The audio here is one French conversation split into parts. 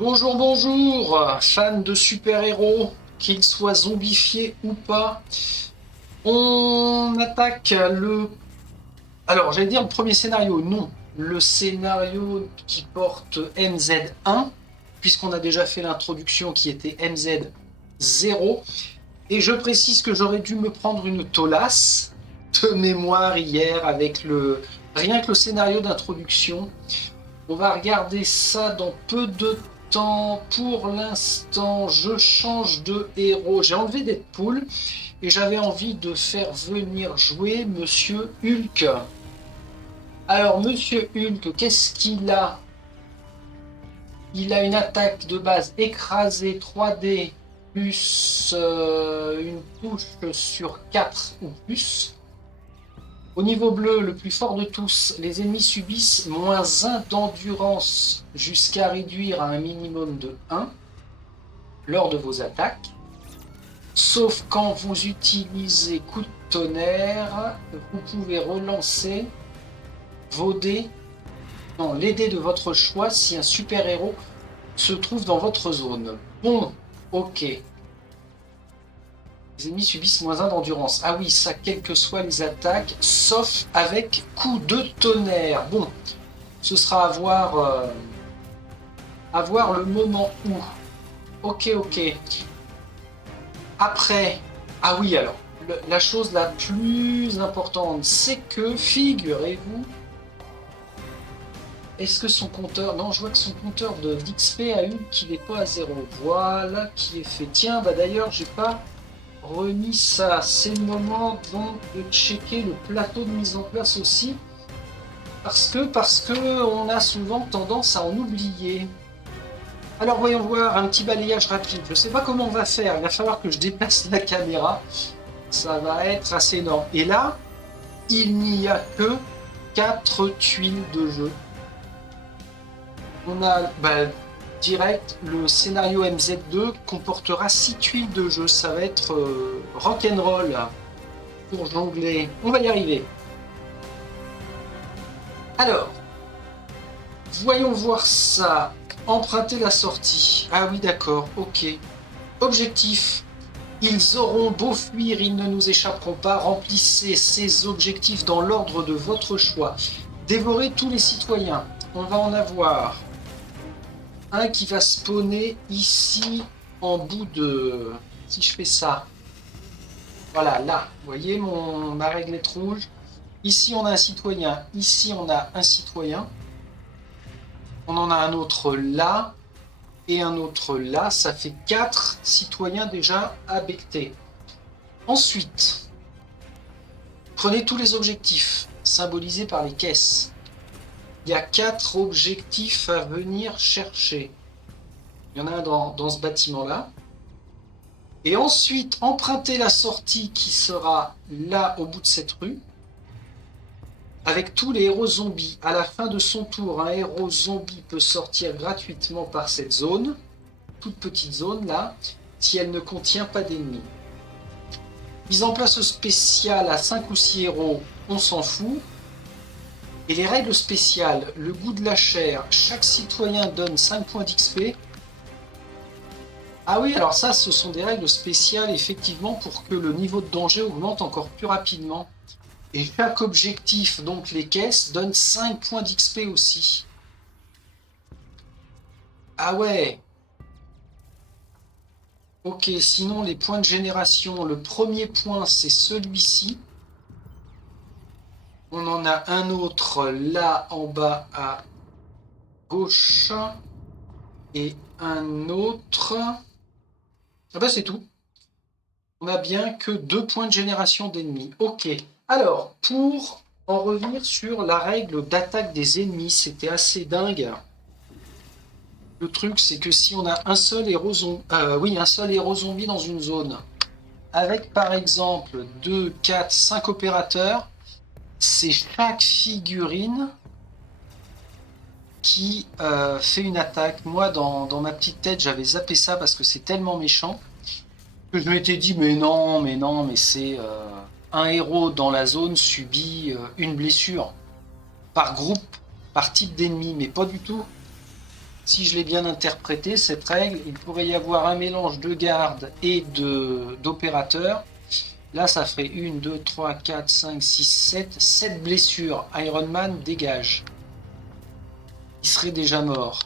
Bonjour, bonjour, fans de super-héros, qu'ils soient zombifiés ou pas. On attaque le... Alors, j'allais dire le premier scénario, non. Le scénario qui porte MZ1, puisqu'on a déjà fait l'introduction qui était MZ0. Et je précise que j'aurais dû me prendre une tolasse de mémoire hier avec le... Rien que le scénario d'introduction. On va regarder ça dans peu de temps. Pour l'instant, je change de héros. J'ai enlevé Deadpool et j'avais envie de faire venir jouer Monsieur Hulk. Alors, Monsieur Hulk, qu'est-ce qu'il a? Il a une attaque de base écrasée 3D plus une touche sur 4 ou plus. Au niveau bleu, le plus fort de tous, les ennemis subissent -1 d'endurance jusqu'à réduire à un minimum de 1 lors de vos attaques. Sauf quand vous utilisez coup de tonnerre, vous pouvez relancer vos dés, non, les dés de votre choix si un super-héros se trouve dans votre zone. Bon, ok. Les ennemis subissent -1 d'endurance. Ah oui, ça, quelles que soient les attaques, sauf avec coup de tonnerre. Bon, ce sera à voir le moment où. Ok, ok. Après, ah oui, alors, la chose la plus importante, c'est que, figurez-vous, est-ce que son compteur... Non, je vois que son compteur d'XP a eu qu'il n'est pas à 0. Voilà qui est fait. Tiens, bah d'ailleurs, j'ai pas remis ça. C'est le moment donc de checker le plateau de mise en place aussi. Parce que on a souvent tendance à en oublier. Alors voyons voir un petit balayage rapide. Je ne sais pas comment on va faire. Il va falloir que je déplace la caméra. Ça va être assez énorme. Et là, il n'y a que 4 tuiles de jeu. On a direct le scénario MZ2 comportera 6 tuiles de jeu. Ça va être rock'n'roll pour jongler. On va y arriver. Alors, voyons voir ça. Emprunter la sortie. Ah oui, d'accord, ok. Objectif. Ils auront beau fuir, ils ne nous échapperont pas. Remplissez ces objectifs dans l'ordre de votre choix. Dévorer tous les citoyens. On va en avoir un qui va spawner ici en bout de... Si je fais ça. Voilà, là. Vous voyez, ma réglette rouge. Ici, on a un citoyen. Ici, on a un citoyen. On en a un autre là. Et un autre là. Ça fait 4 citoyens déjà à becter. Ensuite, prenez tous les objectifs symbolisés par les caisses. Il y a 4 objectifs à venir chercher. Il y en a un dans ce bâtiment-là. Et ensuite, empruntez la sortie qui sera là au bout de cette rue. Avec tous les héros zombies. À la fin de son tour, un héros zombie peut sortir gratuitement par cette zone. Toute petite zone là. Si elle ne contient pas d'ennemis. Mise en place spéciale à 5 ou 6 héros, on s'en fout. Et les règles spéciales, le goût de la chair, chaque citoyen donne 5 points d'XP. Ah oui, alors ça, ce sont des règles spéciales, effectivement, pour que le niveau de danger augmente encore plus rapidement. Et chaque objectif, donc les caisses, donne 5 points d'XP aussi. Ah ouais. Ok, sinon les points de génération, le premier point, c'est celui-ci. On en a un autre là en bas à gauche et un autre. Ah bah c'est tout. On a bien que 2 points de génération d'ennemis. Ok. Alors, pour en revenir sur la règle d'attaque des ennemis, c'était assez dingue. Le truc, c'est que si on a un seul héros zombie dans une zone, avec par exemple 2, 4, 5 opérateurs, c'est chaque figurine qui fait une attaque. Moi, dans ma petite tête, j'avais zappé ça parce que c'est tellement méchant que je m'étais dit mais non, mais c'est un héros dans la zone subit une blessure par groupe, par type d'ennemi, mais pas du tout. si je l'ai bien interprété, cette règle, il pourrait y avoir un mélange de garde et d'opérateur. Là, ça ferait 1, 2, 3, 4, 5, 6, 7. 7 blessures. Iron Man dégage. Il serait déjà mort.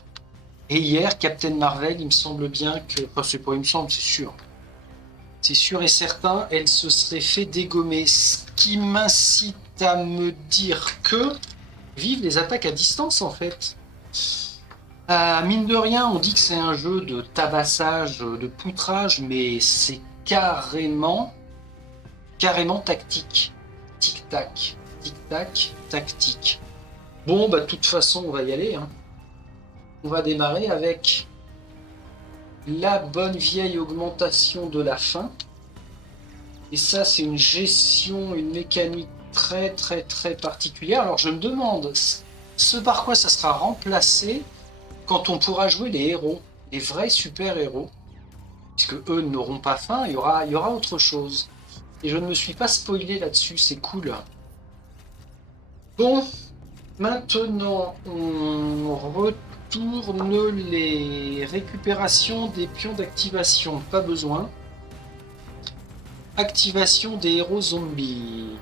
Et hier, Captain Marvel, il me semble bien que... Enfin, c'est pas il me semble, c'est sûr. C'est sûr et certain, elle se serait fait dégommer. Ce qui m'incite à me dire que... Vive les attaques à distance, en fait. Mine de rien, on dit que c'est un jeu de tabassage, de poutrage, mais c'est carrément tactique. Tic-tac, tic-tac, tactique. Bon, bah de toute façon, on va y aller. Hein. On va démarrer avec la bonne vieille augmentation de la faim. Et ça, c'est une gestion, une mécanique très particulière. Alors je me demande ce par quoi ça sera remplacé quand on pourra jouer les héros, les vrais super-héros. Puisque eux n'auront pas faim, il y aura autre chose. Et je ne me suis pas spoilé là-dessus, c'est cool. Bon, maintenant, on retourne les récupérations des pions d'activation. Pas besoin. Activation des héros zombies.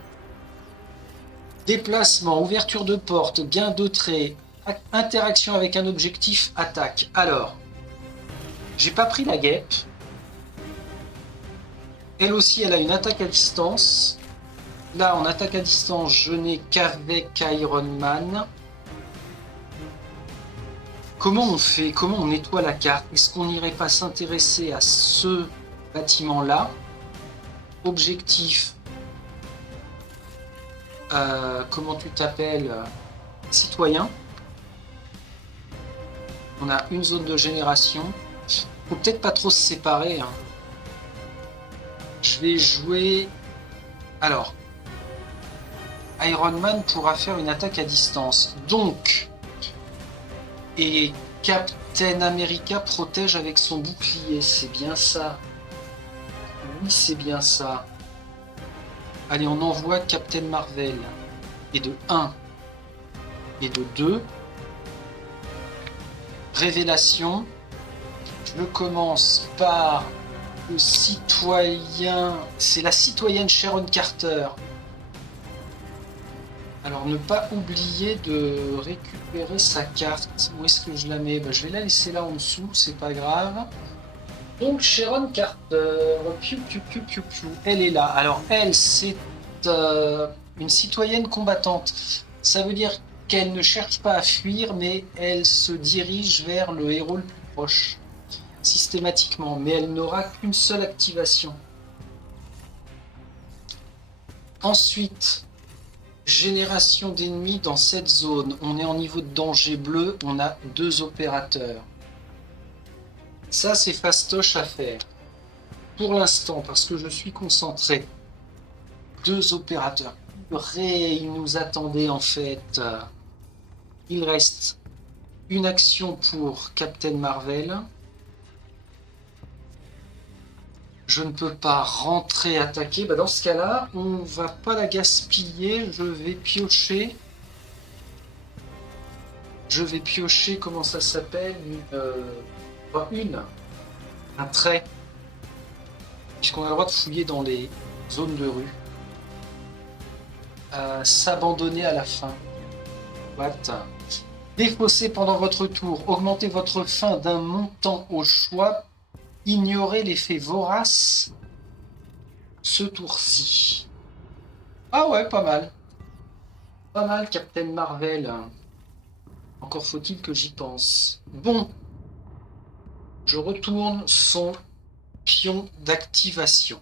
Déplacement, ouverture de porte, gain de trait, interaction avec un objectif, attaque. Alors, j'ai pas pris la guêpe. Elle aussi, elle a une attaque à distance. Là, en attaque à distance, je n'ai qu'avec Iron Man. Comment on fait? Comment on nettoie la carte? Est-ce qu'on n'irait pas s'intéresser à ce bâtiment-là? Objectif. Comment tu t'appelles? Citoyen. On a une zone de génération. Faut peut-être pas trop se séparer. Hein. Je vais jouer... Alors, Iron Man pourra faire une attaque à distance. Donc, et Captain America protège avec son bouclier. C'est bien ça. Oui, c'est bien ça. Allez, on envoie Captain Marvel. Et de 1. Et de 2. Révélation. Je commence par... le citoyen, c'est la citoyenne Sharon Carter. Alors ne pas oublier de récupérer sa carte. Où est-ce que je la mets? Je vais la laisser là en dessous, c'est pas grave. Donc Sharon Carter, piou, piou, piou, piou, piou. Elle est là. Alors elle, c'est une citoyenne combattante. Ça veut dire qu'elle ne cherche pas à fuir, mais elle se dirige vers le héros le plus proche. Systématiquement, mais elle n'aura qu'une seule activation. Ensuite, génération d'ennemis dans cette zone. On est en niveau de danger bleu, on a 2 opérateurs. Ça, c'est fastoche à faire. Pour l'instant, parce que je suis concentré. 2 opérateurs. Il nous attendait en fait. Il reste une action pour Captain Marvel. Je ne peux pas rentrer attaquer. Dans ce cas-là, on va pas la gaspiller. Je vais piocher. Comment ça s'appelle? Un trait. Puisqu'on a le droit de fouiller dans les zones de rue. S'abandonner à la fin. What? Défausser pendant votre tour. Augmentez votre faim d'un montant au choix. Ignorer l'effet vorace ce tour-ci. Ah ouais, pas mal. Pas mal, Captain Marvel. Encore faut-il que j'y pense. Bon. Je retourne son pion d'activation.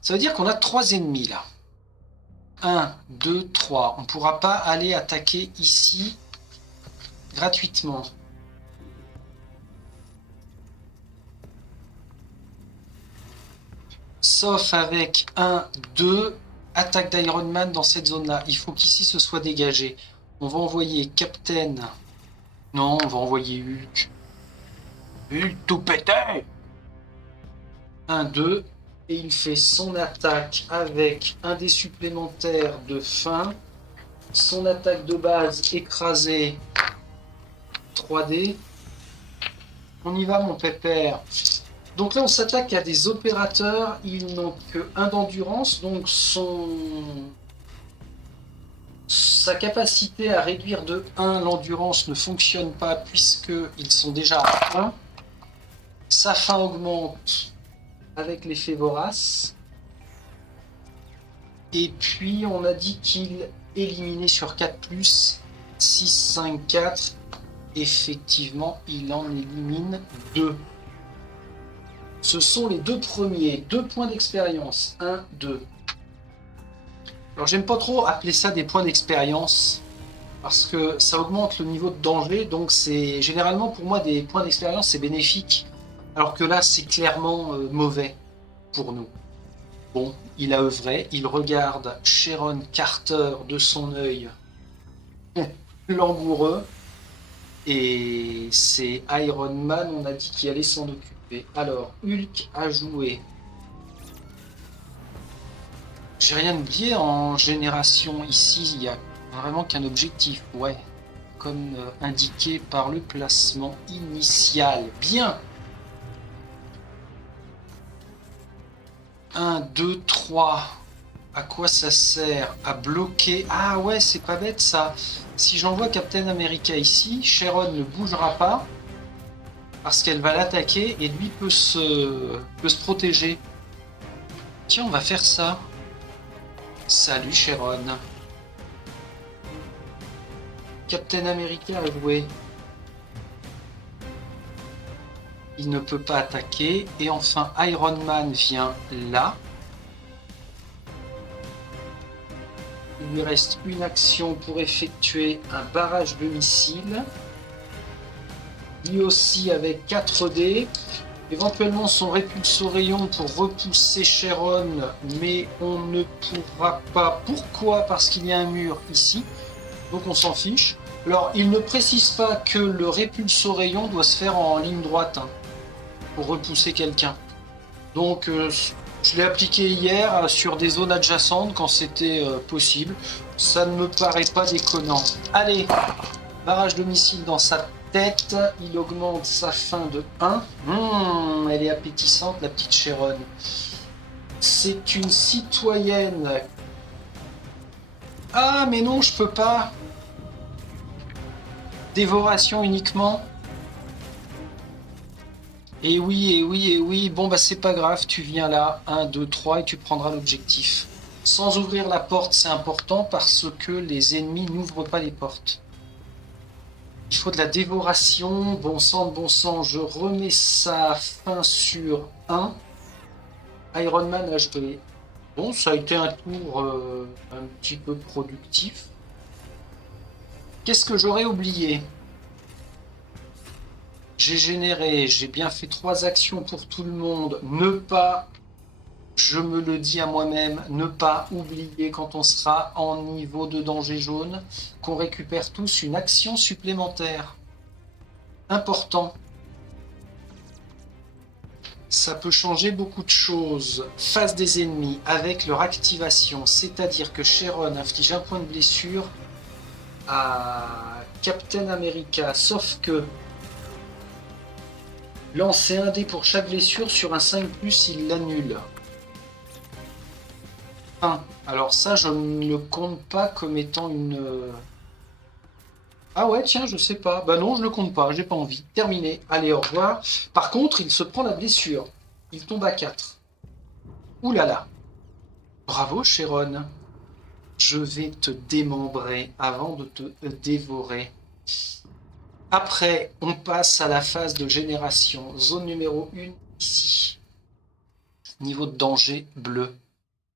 Ça veut dire qu'on a 3 ennemis là. 1, 2, 3. On ne pourra pas aller attaquer ici gratuitement. Sauf avec 1, 2, attaque d'Iron Man dans cette zone-là. Il faut qu'ici ce soit dégagé. On va envoyer Captain. Non, on va envoyer Hulk. Hulk tout pété. 1, 2. Et il fait son attaque avec un dé supplémentaire de fin. Son attaque de base écrasée 3D. On y va, mon pépère. Donc là, on s'attaque à des opérateurs. Ils n'ont que 1 d'endurance, donc sa capacité à réduire de 1 l'endurance ne fonctionne pas puisqu'ils sont déjà à 1. Sa faim augmente avec l'effet vorace. Et puis, on a dit qu'il éliminait sur 4+, 6, 5, 4. Effectivement, il en élimine 2. Ce sont les 2 premiers. 2 points d'expérience. 1, 2. Alors, j'aime pas trop appeler ça des points d'expérience parce que ça augmente le niveau de danger. Donc, c'est généralement pour moi des points d'expérience, c'est bénéfique. Alors que là, c'est clairement mauvais pour nous. Bon, il a œuvré. Il regarde Sharon Carter de son œil langoureux. Et c'est Iron Man, on a dit qu'il allait s'en occuper. Alors, Hulk a joué. J'ai rien oublié en génération. Ici, il y a vraiment qu'un objectif. Ouais, comme indiqué par le classement initial. Bien. 1, 2, 3. À quoi ça sert? À bloquer. Ah ouais, c'est pas bête ça. Si j'envoie Captain America ici, Sharon ne bougera pas parce qu'elle va l'attaquer et lui peut se protéger. Tiens, on va faire ça. Salut Sharon. Captain America a joué. Il ne peut pas attaquer. Et enfin, Iron Man vient là. Il lui reste une action pour effectuer un barrage de missiles. Lui aussi avec 4 dés. Éventuellement son répulsor rayon pour repousser Sharon, mais on ne pourra pas. Pourquoi? Parce qu'il y a un mur ici. Donc on s'en fiche. Alors il ne précise pas que le répulsor rayon doit se faire en ligne droite hein, pour repousser quelqu'un. Donc je l'ai appliqué hier sur des zones adjacentes quand c'était possible. Ça ne me paraît pas déconnant. Allez, barrage de missiles dans sa tête. Il augmente sa faim de 1. Elle est appétissante, la petite Sharon. C'est une citoyenne. Ah, mais non, je peux pas. Dévoration uniquement. Et oui, et oui, et oui. Bon, bah c'est pas grave, tu viens là. 1, 2, 3 et tu prendras l'objectif. Sans ouvrir la porte, c'est important parce que les ennemis n'ouvrent pas les portes. Il faut de la dévoration. Bon sang, je remets sa fin sur 1. Iron Man a joué. Bon, ça a été un tour un petit peu productif. Qu'est-ce que j'aurais oublié? J'ai bien fait 3 actions pour tout le monde. Ne pas, je me le dis à moi-même, ne pas oublier quand on sera en niveau de danger jaune, qu'on récupère tous une action supplémentaire. Important. Ça peut changer beaucoup de choses. Face des ennemis avec leur activation, c'est-à-dire que Sharon inflige un point de blessure à Captain America, sauf que lancer un dé pour chaque blessure sur un 5+, il l'annule. 1. Alors ça, je ne le compte pas comme étant une... Ah ouais, tiens, je sais pas. Bah non, je le compte pas, j'ai pas envie. Terminé. Allez, au revoir. Par contre, il se prend la blessure. Il tombe à 4. Ouh là là. Bravo, Sharon. Je vais te démembrer avant de te dévorer. Après, on passe à la phase de génération. Zone numéro 1, ici. Niveau de danger, bleu.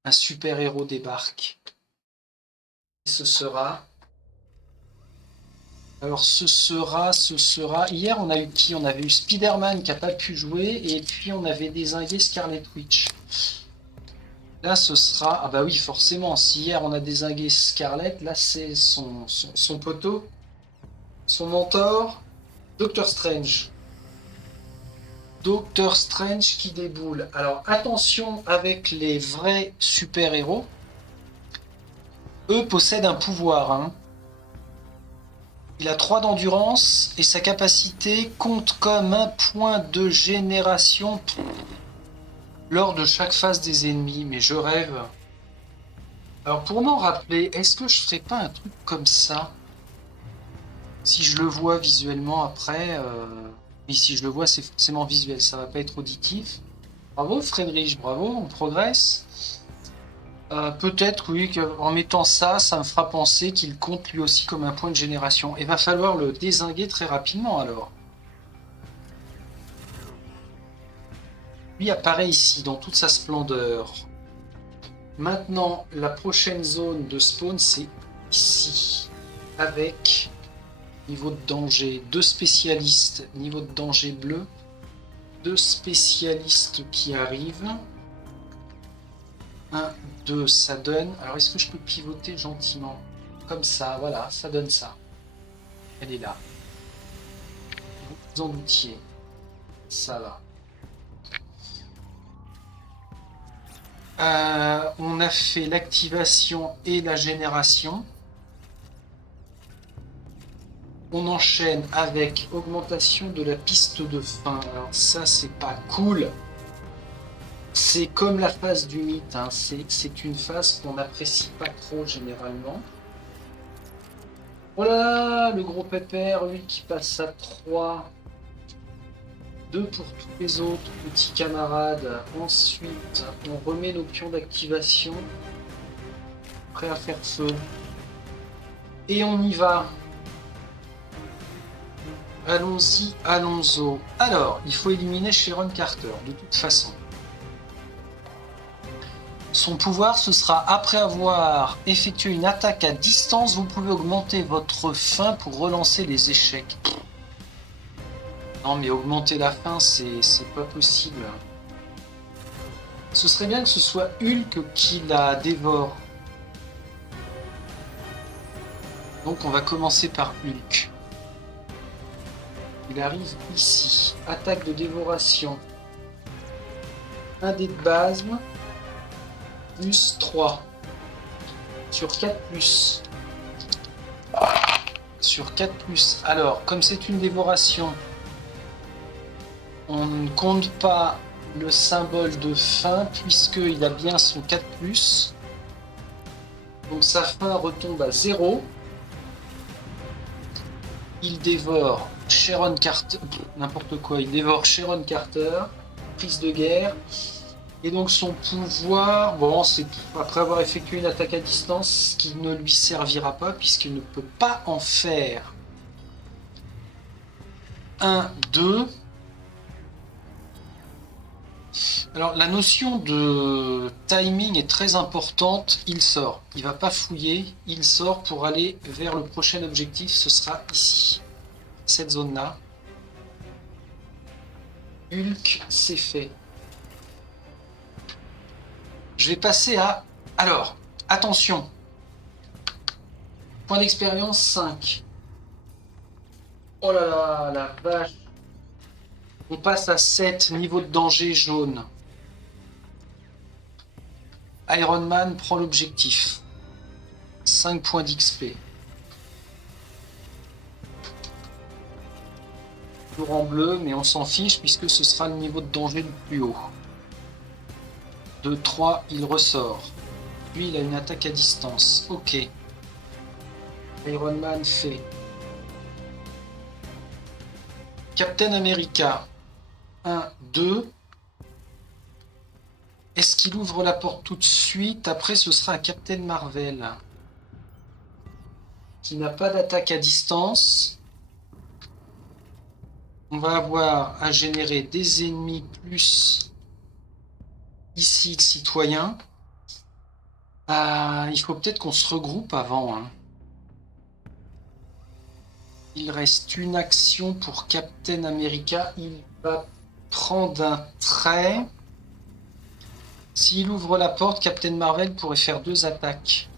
Un super-héros débarque. Et ce sera... Alors ce sera... Hier, on a eu qui? On avait eu Spider-Man qui n'a pas pu jouer. Et puis, on avait dézingué Scarlet Witch. Là, ce sera... Ah bah oui, forcément. Si hier, on a dézingué Scarlet, là, c'est son poteau. Son mentor. Doctor Strange. Doctor Strange qui déboule. Alors attention avec les vrais super-héros. Eux possèdent un pouvoir. Hein. Il a 3 d'endurance et sa capacité compte comme un point de génération lors de chaque phase des ennemis. Mais je rêve. Alors pour m'en rappeler, est-ce que je ferais pas un truc comme ça? Si je le vois visuellement après... Oui, si je le vois, c'est forcément visuel, ça va pas être auditif. Bravo Friedrich, bravo, on progresse. Peut-être, oui, qu'en mettant ça, ça me fera penser qu'il compte lui aussi comme un point de génération. Il va falloir le dézinguer très rapidement alors. Lui apparaît ici dans toute sa splendeur. Maintenant, la prochaine zone de spawn, c'est ici. Avec niveau de danger, 2 spécialistes, niveau de danger bleu. 2 spécialistes qui arrivent. 1, 2, ça donne... Alors, est-ce que je peux pivoter gentiment? Comme ça, voilà, ça donne ça. Elle est là. Vous en doutiez. Ça va. On a fait l'activation et la génération. On enchaîne avec augmentation de la piste de fin. Alors ça, c'est pas cool. C'est comme la phase du mythe, hein. C'est une phase qu'on n'apprécie pas trop généralement. Oh là là, le gros pépère, lui qui passe à 3. 2 pour tous les autres petits camarades. Ensuite, on remet nos pions d'activation. Prêt à faire feu. Et on y va. Allons-y, allons-y. Alors, il faut éliminer Sharon Carter, de toute façon. Son pouvoir, ce sera après avoir effectué une attaque à distance, vous pouvez augmenter votre faim pour relancer les échecs. Non mais augmenter la faim, c'est pas possible. Ce serait bien que ce soit Hulk qui la dévore. Donc on va commencer par Hulk. Il arrive ici. Attaque de dévoration. 1 dé de base. Plus 3. Sur 4 plus. Sur 4 plus. Alors, comme c'est une dévoration, on ne compte pas le symbole de faim puisqu'il a bien son 4 plus. Donc sa faim retombe à 0. Il dévore Sharon Carter. N'importe quoi, il dévore Sharon Carter. Prise de guerre. Et donc son pouvoir, bon, c'est après avoir effectué une attaque à distance, qui ne lui servira pas puisqu'il ne peut pas en faire. 1, 2. Alors la notion de timing est très importante. Il sort, il va pas fouiller, il sort pour aller vers le prochain objectif. Ce sera ici, cette zone-là. Hulk, c'est fait. Je vais passer à... Alors, attention. Point d'expérience 5. Oh là là, la vache. On passe à 7, niveau de danger jaune. Iron Man prend l'objectif. 5 points d'XP. Toujours en bleu, mais on s'en fiche puisque ce sera le niveau de danger le plus haut. 2, 3, il ressort. Lui, il a une attaque à distance. Ok. Iron Man fait. Captain America. 1, 2. Est-ce qu'il ouvre la porte tout de suite? Après, ce sera un Captain Marvel. Qui n'a pas d'attaque à distance. On va avoir à générer des ennemis plus... Ici, le citoyen. Il faut peut-être qu'on se regroupe avant. Hein. Il reste une action pour Captain America. Il va prendre un trait. S'il ouvre la porte, Captain Marvel pourrait faire 2 attaques.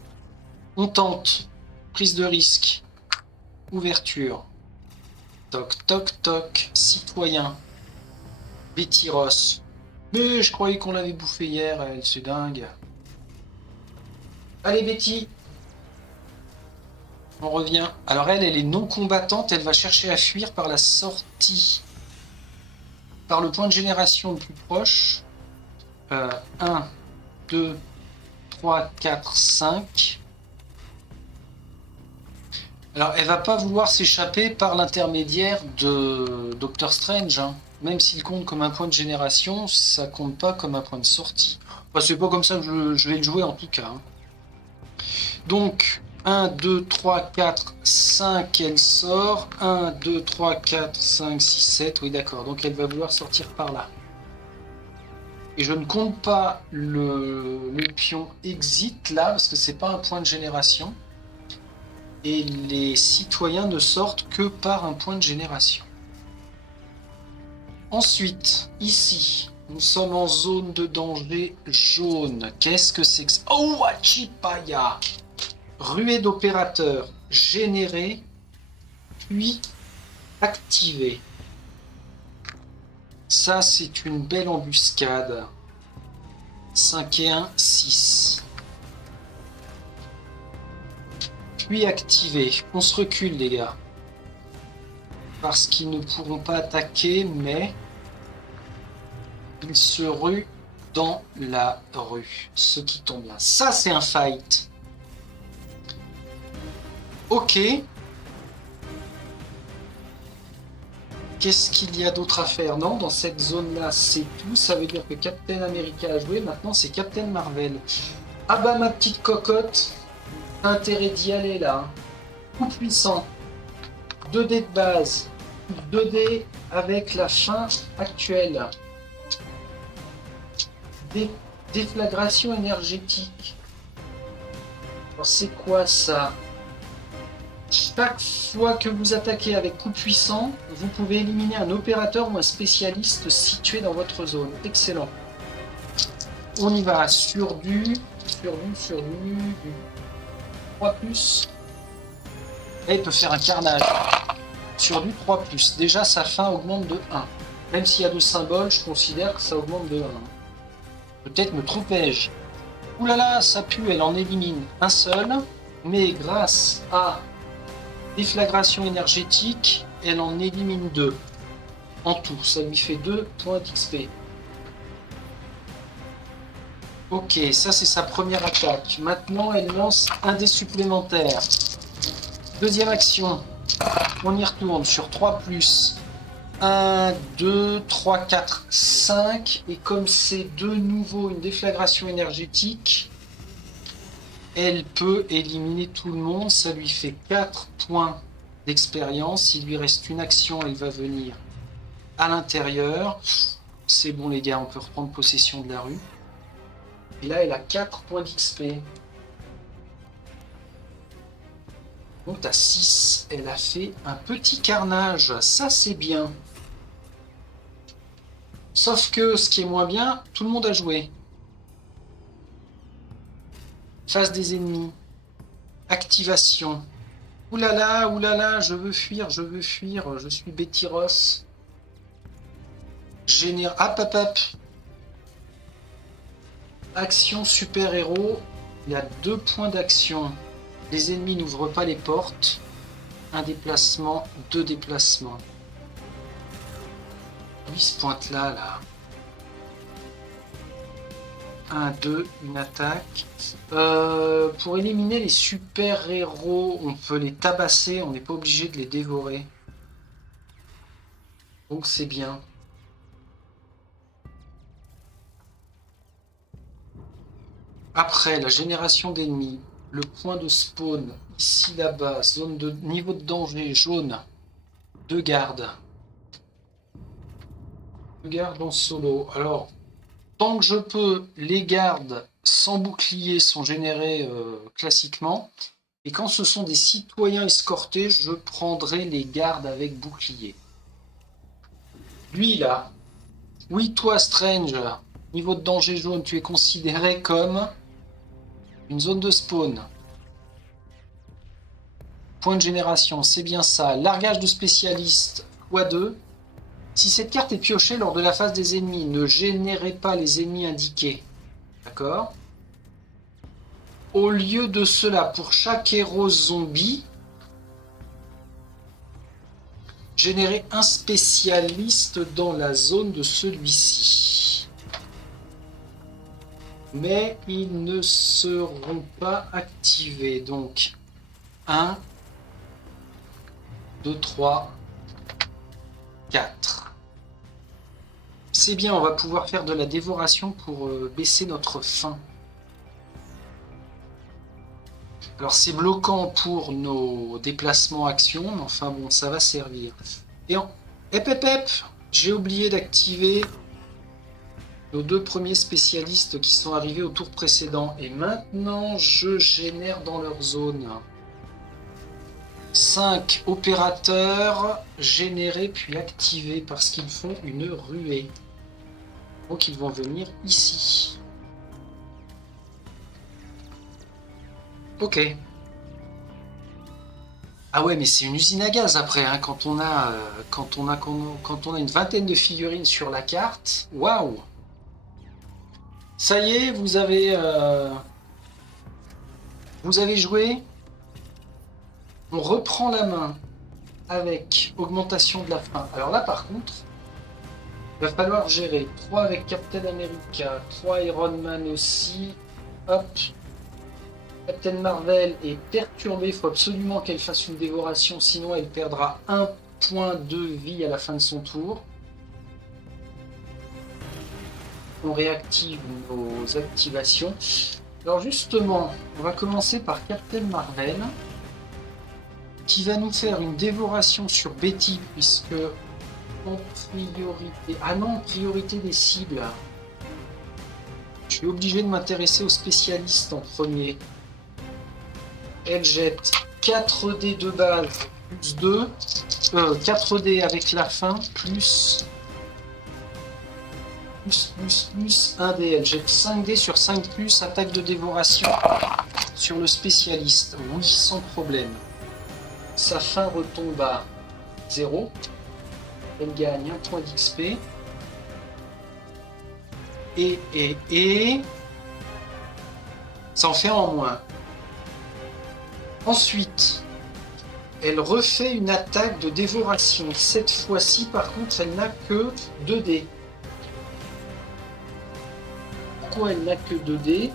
On tente. Prise de risque. Ouverture. Toc, toc, toc. Citoyen. Betty Ross. Mais je croyais qu'on l'avait bouffé hier, elle, c'est dingue. Allez, Betty. On revient. Alors elle est non combattante, elle va chercher à fuir par la sortie. Par le point de génération le plus proche. 1, 2, 3, 4, 5. Alors elle va pas vouloir s'échapper par l'intermédiaire de Doctor Strange. Hein. Même s'il compte comme un point de génération, ça compte pas comme un point de sortie. Enfin, c'est pas comme ça que je vais le jouer en tout cas. Hein. Donc 1, 2, 3, 4, 5, elle sort. 1, 2, 3, 4, 5, 6, 7. Oui, d'accord. Donc elle va vouloir sortir par là. Et je ne compte pas le pion exit là, parce que c'est pas un point de génération. Et les citoyens ne sortent que par un point de génération. Ensuite, ici, nous sommes en zone de danger jaune. Qu'est-ce que c'est que ça? Oh, Achipaya! Ruée d'opérateurs générée, puis activée. Ça, c'est une belle embuscade. 5 et 1, 6. Puis activée. On se recule, les gars. Parce qu'ils ne pourront pas attaquer, mais ils se ruent dans la rue. Ce qui tombe là. Ça, c'est un fight. Ok. Qu'est-ce qu'il y a d'autre à faire? Non, dans cette zone-là, c'est tout. Ça veut dire que Captain America a joué. Maintenant, c'est Captain Marvel. Ah bah, ma petite cocotte. Intérêt d'y aller, là. Coup puissant. 2 dés de base. 2 dés avec la fin actuelle. Déflagration énergétique. Alors, c'est quoi ça? Chaque fois que vous attaquez avec coup puissant, vous pouvez éliminer un opérateur ou un spécialiste situé dans votre zone. Excellent. On y va sur du 3+. Et il peut faire un carnage. Sur du 3+. Déjà, sa fin augmente de 1. Même s'il y a 2 symboles, je considère que ça augmente de 1. Peut-être me trompais-je. Ouh là là, ça pue, elle en élimine un seul. Mais grâce à déflagration énergétique, elle en élimine 2. En tout, ça lui fait 2 points d'XP. Ok, ça c'est sa première attaque. Maintenant, elle lance un dé supplémentaire. Deuxième action. On y retourne sur 3+. 1, 2, 3, 4, 5. Et comme c'est de nouveau une déflagration énergétique, elle peut éliminer tout le monde. Ça lui fait 4 points d'expérience. Il lui reste une action, elle va venir à l'intérieur. C'est bon les gars, on peut reprendre possession de la rue. Et là, elle a 4 points d'XP. Donc à 6, elle a fait un petit carnage. Ça, c'est bien. Sauf que ce qui est moins bien, tout le monde a joué. Face des ennemis. Activation. Oulala, je veux fuir, je suis Betty Ross. Hop. Action super-héros. Il y a 2 points d'action. Les ennemis n'ouvrent pas les portes. Un déplacement, 2 déplacements. Lui se pointe là. 1, 2, une attaque. Pour éliminer les super-héros, on peut les tabasser, on n'est pas obligé de les dévorer. Donc c'est bien. Après, la génération d'ennemis, le point de spawn, ici là-bas, zone de niveau de danger jaune, 2 gardes. 2 gardes en solo. Alors, tant que je peux, les gardes sans bouclier sont générés classiquement. Et quand ce sont des citoyens escortés, je prendrai les gardes avec bouclier. Lui là. Oui, toi Strange, niveau de danger jaune, tu es considéré comme une zone de spawn. Point de génération, c'est bien ça. Largage de spécialiste, x2. Si cette carte est piochée lors de la phase des ennemis, ne générez pas les ennemis indiqués. D'accord? Au lieu de cela, pour chaque héros zombie, Générer un spécialiste dans la zone de celui-ci. Mais ils ne seront pas activés. Donc, 1, 2, 3, 4. C'est bien, on va pouvoir faire de la dévoration pour baisser notre faim. Alors c'est bloquant pour nos déplacements actions, mais enfin bon, ça va servir. Et en... Hep, j'ai oublié d'activer nos 2 premiers spécialistes qui sont arrivés au tour précédent. Et maintenant, je génère dans leur zone 5 opérateurs générés puis activés parce qu'ils font une ruée. Donc ils vont venir ici. Ok. Ah ouais, mais c'est une usine à gaz après, hein, quand on a une vingtaine de figurines sur la carte. Waouh! Ça y est, vous avez joué. On reprend la main avec augmentation de la faim. Alors là, par contre, il va falloir gérer 3 avec Captain America, 3 Iron Man aussi. Hop. Captain Marvel est perturbée, il faut absolument qu'elle fasse une dévoration, sinon elle perdra 1 point de vie à la fin de son tour. On réactive nos activations. Alors justement, on va commencer par Captain Marvel, qui va nous faire une dévoration sur Betty, puisque en priorité... Ah non, priorité des cibles. Je suis obligé de m'intéresser aux spécialistes en premier. Elle jette 4 dés de base plus 2, 4 dés avec la fin plus 1 dé. Elle jette 5 dés sur 5 plus attaque de dévoration sur le spécialiste. Oui, sans problème. Sa fin retombe à 0. Elle gagne 1 point d'XP. Et ça en fait en moins. Ensuite, elle refait une attaque de dévoration. Cette fois-ci, par contre, elle n'a que 2 dés. Pourquoi elle n'a que 2 dés?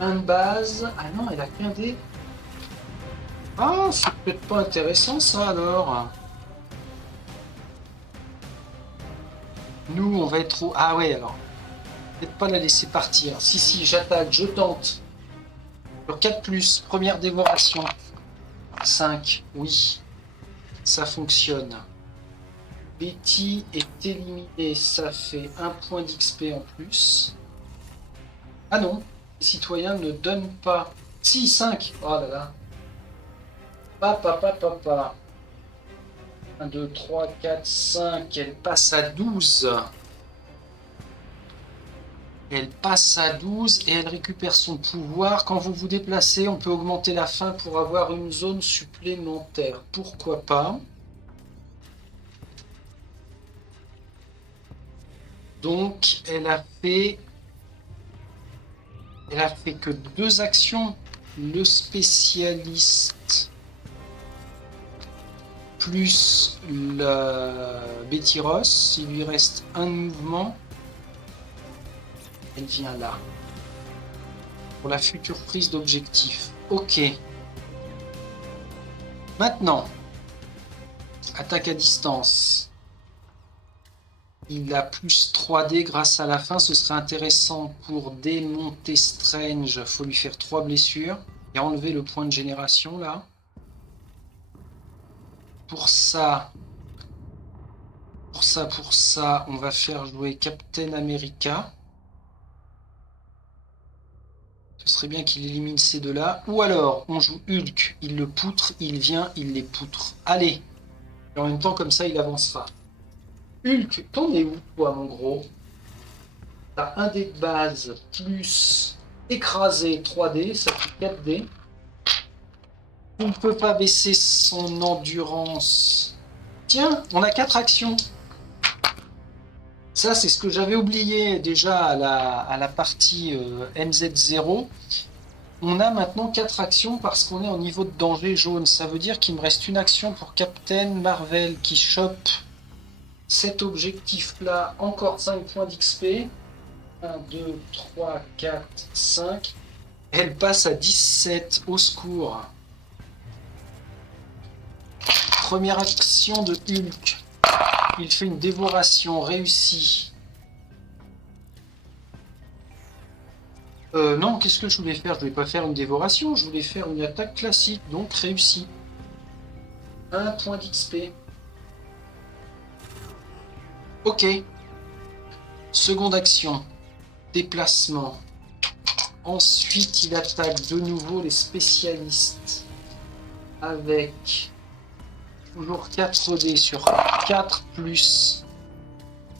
Un de base. Ah non, elle a qu'un dé. Ah, c'est peut-être pas intéressant ça alors. Nous, on va être au... Ah ouais, alors. Peut-être pas la laisser partir. Si, j'attaque, je tente. Sur 4+, première dévoration. 5, oui. Ça fonctionne. Betty est éliminée, ça fait 1 point d'XP en plus. Ah non, les citoyens ne donnent pas. Si, 5. Oh là là. Papa. 1, 2, 3, 4, 5. Elle passe à 12. Elle passe à 12 et elle récupère son pouvoir. Quand vous vous déplacez, on peut augmenter la faim pour avoir une zone supplémentaire. Pourquoi pas? Donc, elle a fait que 2 actions. Le spécialiste plus le Betty Ross. Il lui reste un mouvement. Elle vient là. Pour la future prise d'objectif. Ok. Maintenant, attaque à distance. Il a plus 3D grâce à la fin. Ce serait intéressant pour démonter Strange. Il faut lui faire 3 blessures. Et enlever le point de génération là. Pour ça, on va faire jouer Captain America. Ce serait bien qu'il élimine ces deux-là. Ou alors, on joue Hulk. Il le poutre, il vient, il les poutre. Allez. Et en même temps, comme ça, il avancera. Hulk, t'en es où, toi, mon gros? T'as un dé de base plus écrasé 3D, ça fait 4 dés. On ne peut pas baisser son endurance. Tiens, on a 4 actions. Ça, c'est ce que j'avais oublié déjà à la partie MZ0. On a maintenant 4 actions parce qu'on est en niveau de danger jaune. Ça veut dire qu'il me reste une action pour Captain Marvel qui chope cet objectif-là. Encore 5 points d'XP. 1, 2, 3, 4, 5. Elle passe à 17. Au secours. Première action de Hulk. Il fait une dévoration réussie. Non, qu'est-ce que je voulais faire? Je voulais pas faire une dévoration, je voulais faire une attaque classique, donc réussi. 1 point d'XP. Ok. Seconde action. Déplacement. Ensuite, il attaque de nouveau les spécialistes. Avec toujours 4 dés sur 4 plus.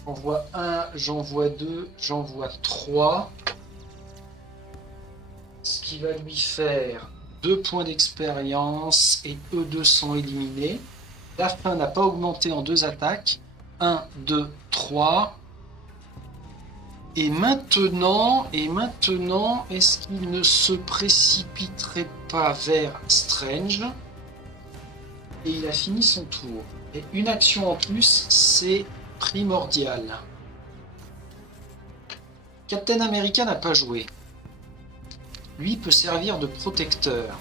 J'envoie 1, j'envoie 2, j'envoie 3. Ce qui va lui faire 2 points d'expérience et eux deux sont éliminés. La fin n'a pas augmenté en 2 attaques. 1, 2, 3. Et maintenant, est-ce qu'il ne se précipiterait pas vers Strange? Et il a fini son tour. Et une action en plus, c'est primordial. Captain America n'a pas joué. Lui peut servir de protecteur.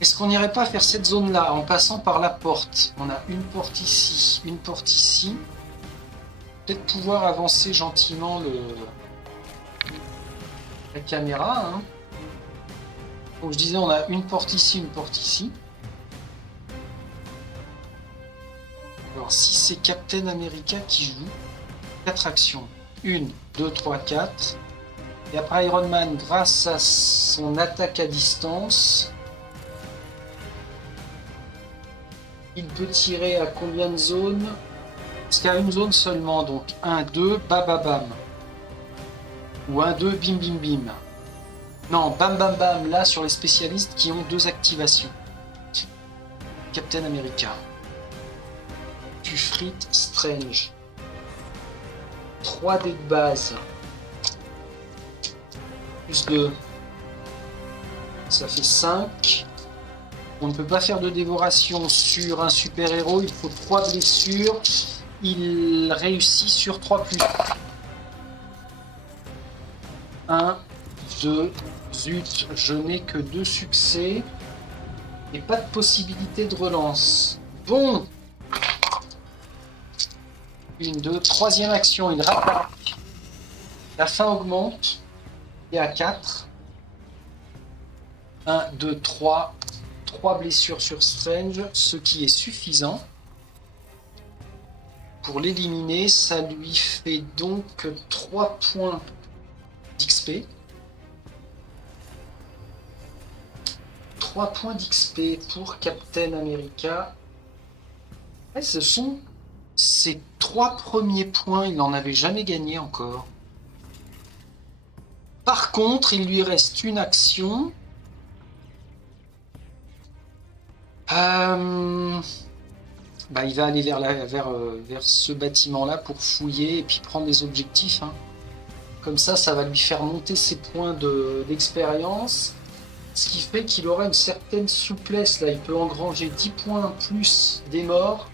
Est-ce qu'on n'irait pas faire cette zone-là en passant par la porte? On a une porte ici, une porte ici. Peut-être pouvoir avancer gentiment la caméra. Hein. Donc je disais, on a une porte ici, une porte ici. Alors si c'est Captain America qui joue, 4 actions. 1, 2, 3, 4. Et après Iron Man, grâce à son attaque à distance, il peut tirer à combien de zones? Parce qu'il y a une zone seulement, donc 1, 2, bababam. Ou 1, 2, bim bim bim. Non, bam bam bam, là sur les spécialistes qui ont 2 activations. Captain America. Tu frites Strange. 3 dés de base. Plus 2. Ça fait 5. On ne peut pas faire de dévoration sur un super-héros. Il faut 3 blessures. Il réussit sur 3 plus. 1, 2, zut, je n'ai que 2 succès. Et pas de possibilité de relance. Bon. 1, 2, troisième action, il rattrape. La fin augmente. Et à 4. 1, 2, 3. 3 blessures sur Strange, ce qui est suffisant. Pour l'éliminer, ça lui fait donc 3 points d'XP. 3 points d'XP pour Captain America. Et ce sont ses 3 premiers points, il n'en avait jamais gagné encore. Par contre, il lui reste une action. Il va aller vers ce bâtiment-là pour fouiller et puis prendre les objectifs. Hein. Comme ça va lui faire monter ses points d'expérience. Ce qui fait qu'il aura une certaine souplesse. Là, il peut engranger 10 points plus des morts.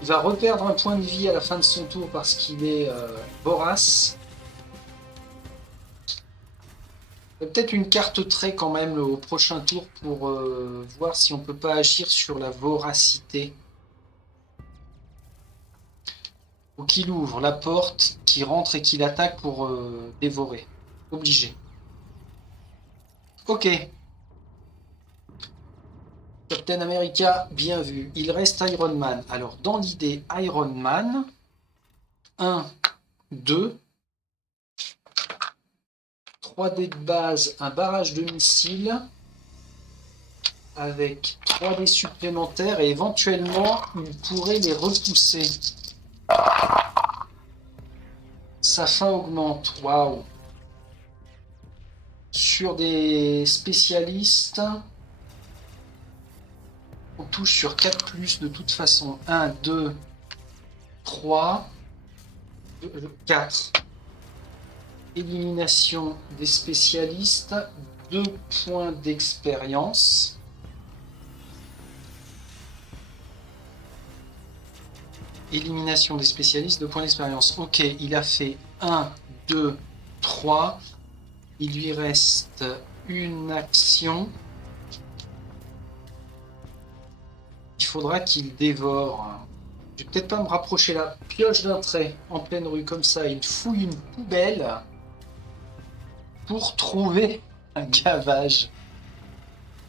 Il va reperdre un point de vie à la fin de son tour parce qu'il est vorace. Peut-être une carte trait quand même au prochain tour pour voir si on peut pas agir sur la voracité. Ou qu'il ouvre la porte, qu'il rentre et qu'il attaque pour dévorer. Obligé. Ok. Captain America, bien vu. Il reste Iron Man. Alors, dans l'idée, Iron Man. 1, 2. 3 dés de base, un barrage de missiles. Avec 3 dés supplémentaires et éventuellement, il pourrait les repousser. Sa fin augmente. Waouh. Sur des spécialistes, on touche sur 4 plus de toute façon. 1, 2, 3, 4. Élimination des spécialistes, 2 points d'expérience. Élimination des spécialistes, 2 points d'expérience. Ok, il a fait 1, 2, 3. Il lui reste une action. Il faudra qu'il dévore. Je vais peut-être pas me rapprocher là. Pioche d'un trait en pleine rue comme ça. Il fouille une poubelle pour trouver un gavage.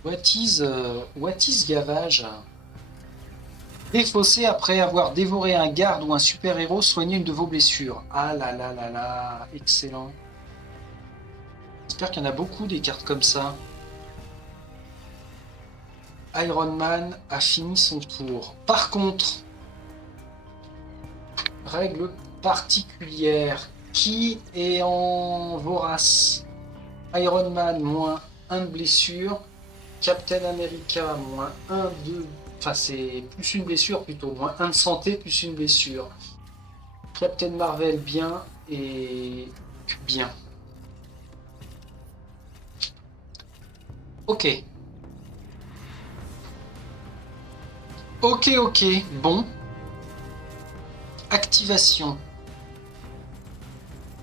What is gavage? Défaussé après avoir dévoré un garde ou un super-héros, soignez une de vos blessures. Ah là là là là, excellent. J'espère qu'il y en a beaucoup des cartes comme ça. Iron Man a fini son tour. Par contre, règle particulière. Qui est en vorace? Iron Man, moins 1 de blessure. Captain America, moins 1 de... Enfin, c'est plus une blessure plutôt. Moins 1 de santé, plus une blessure. Captain Marvel, bien. Et... bien. Ok. Ok. Bon. Activation.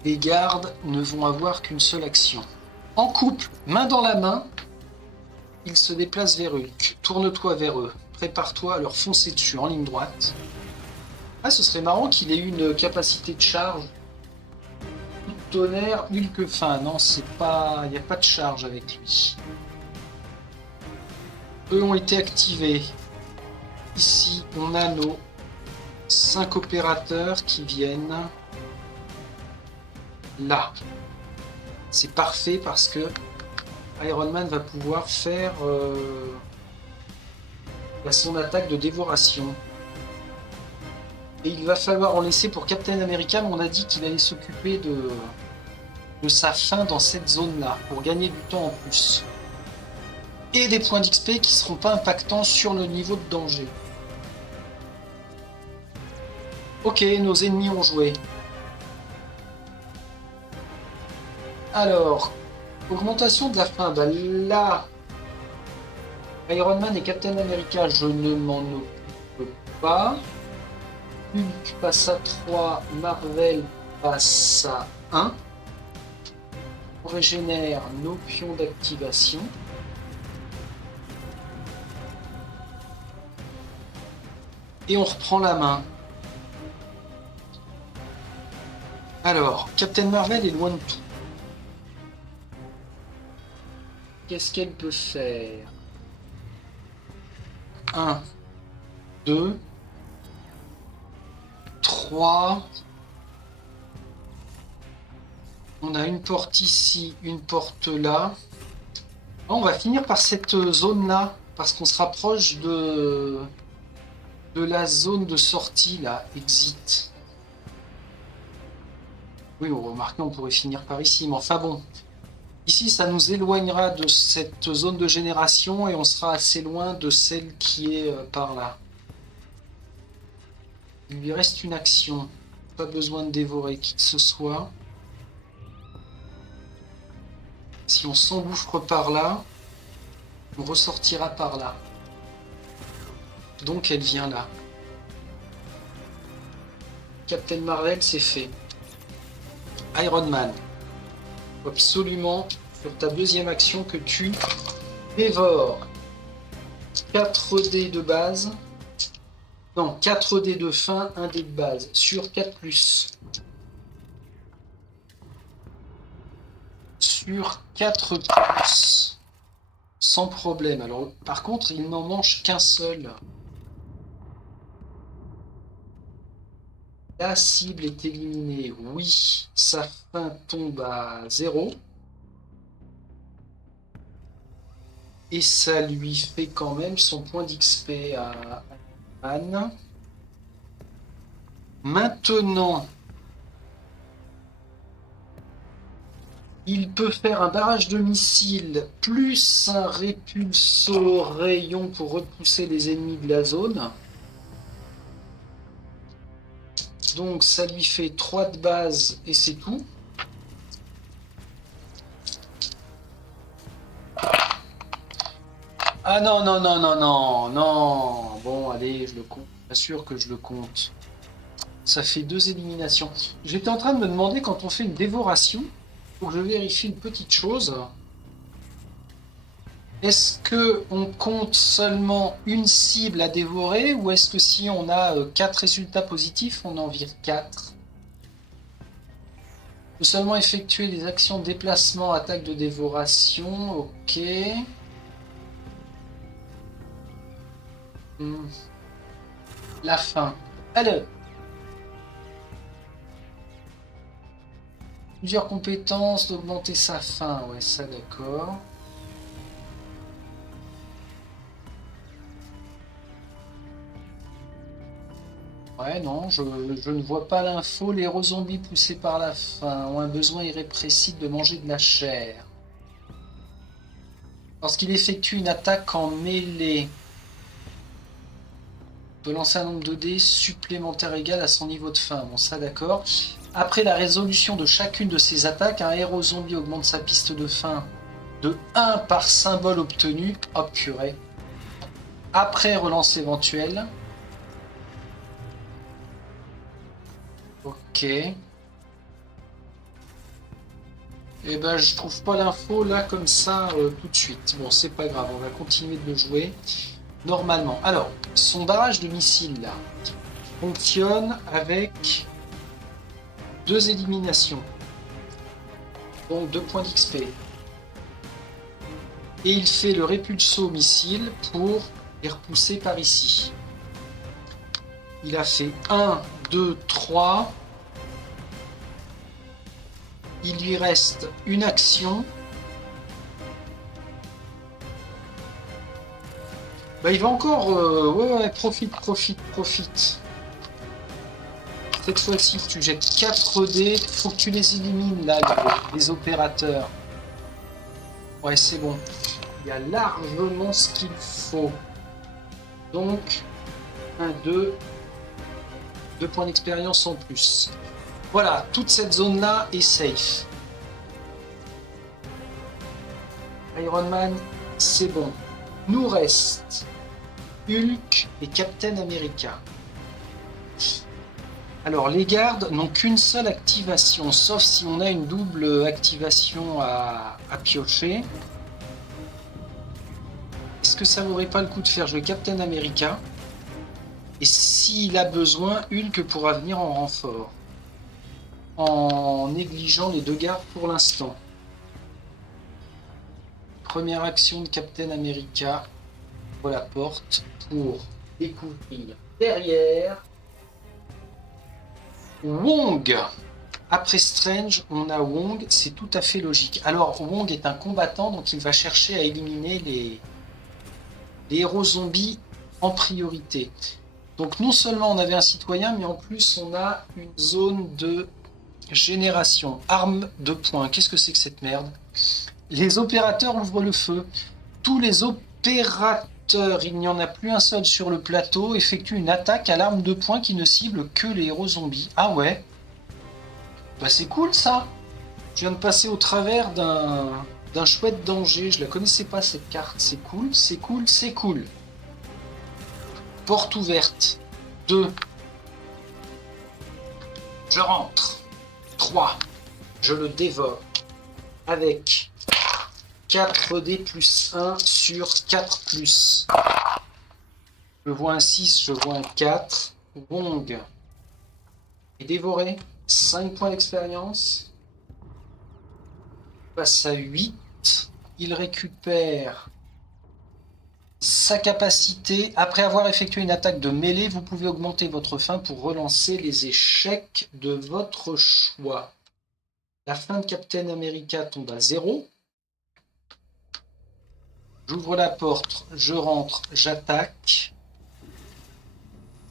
Les gardes ne vont avoir qu'une seule action. En couple, main dans la main, ils se déplacent vers Hulk. Tourne-toi vers eux. Prépare-toi à leur foncer dessus en ligne droite. Ah, ce serait marrant qu'il ait une capacité de charge. Tonnerre, Hulk fin. Non, c'est pas... il n'y a pas de charge avec lui. Eux ont été activés. Ici, on a nos 5 opérateurs qui viennent là. C'est parfait parce que Iron Man va pouvoir faire son attaque de dévoration. Et il va falloir en laisser pour Captain America, mais on a dit qu'il allait s'occuper de sa fin dans cette zone-là, pour gagner du temps en plus. Et des points d'XP qui ne seront pas impactants sur le niveau de danger. Ok, nos ennemis ont joué. Alors, augmentation de la fin. Bah là, Iron Man et Captain America, je ne m'en occupe pas. Hulk passe à 3, Marvel passe à 1. On régénère nos pions d'activation. Et on reprend la main. Alors, Captain Marvel est loin de tout. Qu'est-ce qu'elle peut faire? 1, 2, 3. On a une porte ici, une porte là. On va finir par cette zone-là, parce qu'on se rapproche de la zone de sortie, là, exit. Oui, on remarque, on pourrait finir par ici, mais enfin bon. Ici, ça nous éloignera de cette zone de génération et on sera assez loin de celle qui est par là. Il lui reste une action. Pas besoin de dévorer qui que ce soit. Si on s'engouffre par là, on ressortira par là. Donc elle vient là. Captain Marvel, c'est fait. Iron Man. Faut absolument, sur ta deuxième action, que tu dévores 4 dés de base. Non, 4 dés de fin, 1 dé de base. Sur 4+. Sur 4+. Sans problème. Alors, par contre, il n'en mange qu'un seul. La cible est éliminée. Oui, sa fin tombe à 0. Et ça lui fait quand même son point d'XP à Anne. Maintenant, il peut faire un barrage de missiles plus un répulsor rayon pour repousser les ennemis de la zone. Donc ça lui fait 3 de base et c'est tout. Ah non, non, non, non, non, non. Bon, allez, je le compte. Bien sûr que je le compte. Ça fait 2 éliminations. J'étais en train de me demander quand on fait une dévoration, faut que je vérifie une petite chose. Est-ce que on compte seulement une cible à dévorer ou est-ce que si on a 4 résultats positifs, on en vire 4? Faut seulement effectuer les actions déplacement, attaque de dévoration, ok. Hmm. La fin. Alors, plusieurs compétences, d'augmenter sa faim, ouais, ça d'accord. Ouais, non, je ne vois pas l'info. Les héros zombies poussés par la faim ont un besoin irrépressible de manger de la chair. Lorsqu'il effectue une attaque en mêlée, il peut lancer un nombre de dés supplémentaire égal à son niveau de faim. Bon, ça d'accord. Après la résolution de chacune de ces attaques, un héros zombie augmente sa piste de faim de 1 par symbole obtenu. Hop, purée. Après relance éventuelle. Ok. Eh ben, je trouve pas l'info là comme ça tout de suite. Bon, c'est pas grave, on va continuer de le jouer normalement. Alors, son barrage de missiles là fonctionne avec 2 éliminations. Donc 2 points d'XP. Et il fait le répulso missile pour les repousser par ici. Il a fait 1, 2, 3. Il lui reste une action. Bah, il va encore... ouais, profite. Cette fois-ci, tu jettes 4 dés. Faut que tu les élimines, là, les opérateurs. Ouais, c'est bon. Il y a largement ce qu'il faut. Donc, 1, 2. 2 points d'expérience en plus. Voilà, toute cette zone-là est safe. Iron Man, c'est bon. Nous reste Hulk et Captain America. Alors, les gardes n'ont qu'une seule activation, sauf si on a une double activation à piocher. Est-ce que ça vaudrait pas le coup de faire jouer Captain America? Et s'il a besoin, Hulk pourra venir en renfort. En négligeant les 2 gardes pour l'instant. Première action de Captain America. On la porte pour découvrir derrière Wong. Après Strange, on a Wong, c'est tout à fait logique. Alors, Wong est un combattant, donc il va chercher à éliminer les héros zombies en priorité. Donc non seulement on avait un citoyen, mais en plus on a une zone de génération. Arme de poing. Qu'est-ce que c'est que cette merde? Les opérateurs ouvrent le feu. Tous les opérateurs, il n'y en a plus un seul sur le plateau, effectuent une attaque à l'arme de poing qui ne cible que les héros zombies. Ah ouais? Bah c'est cool ça! Je viens de passer au travers d'un chouette danger. Je la connaissais pas cette carte. C'est cool, c'est cool, c'est cool. Porte ouverte. 2. Je rentre. 3. Je le dévore. Avec 4D plus 1 sur 4 plus. Je vois un 6, je vois un 4. Wong est dévoré. 5 points d'expérience. Passe à 8. Il récupère sa capacité. Après avoir effectué une attaque de mêlée, vous pouvez augmenter votre faim pour relancer les échecs de votre choix. La faim de Captain America tombe à 0. J'ouvre la porte, je rentre, j'attaque.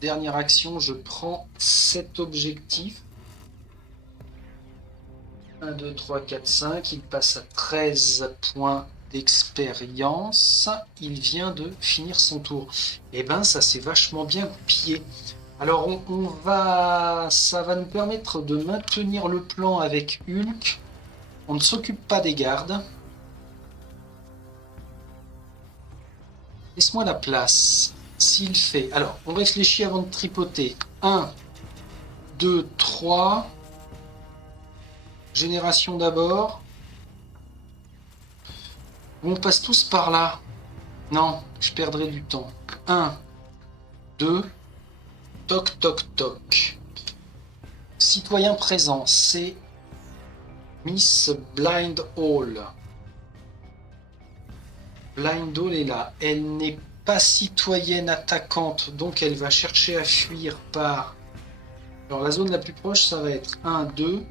Dernière action, je prends cet objectif. 1, 2, 3, 4, 5. Il passe à 13 points d'expérience. Il vient de finir son tour. Et ben, ça s'est vachement bien goupillé. Alors, ça va nous permettre de maintenir le plan avec Hulk. On ne s'occupe pas des gardes. Laisse-moi la place. S'il fait... Alors, on réfléchit avant de tripoter. 1, 2, 3. Génération d'abord. On passe tous par là. Non, je perdrai du temps. 1, 2. Toc, toc, toc. Citoyen présent, c'est Miss Blind Hall. Blind Hall est là. Elle n'est pas citoyenne attaquante, donc elle va chercher à fuir par... Alors la zone la plus proche, ça va être 1, 2,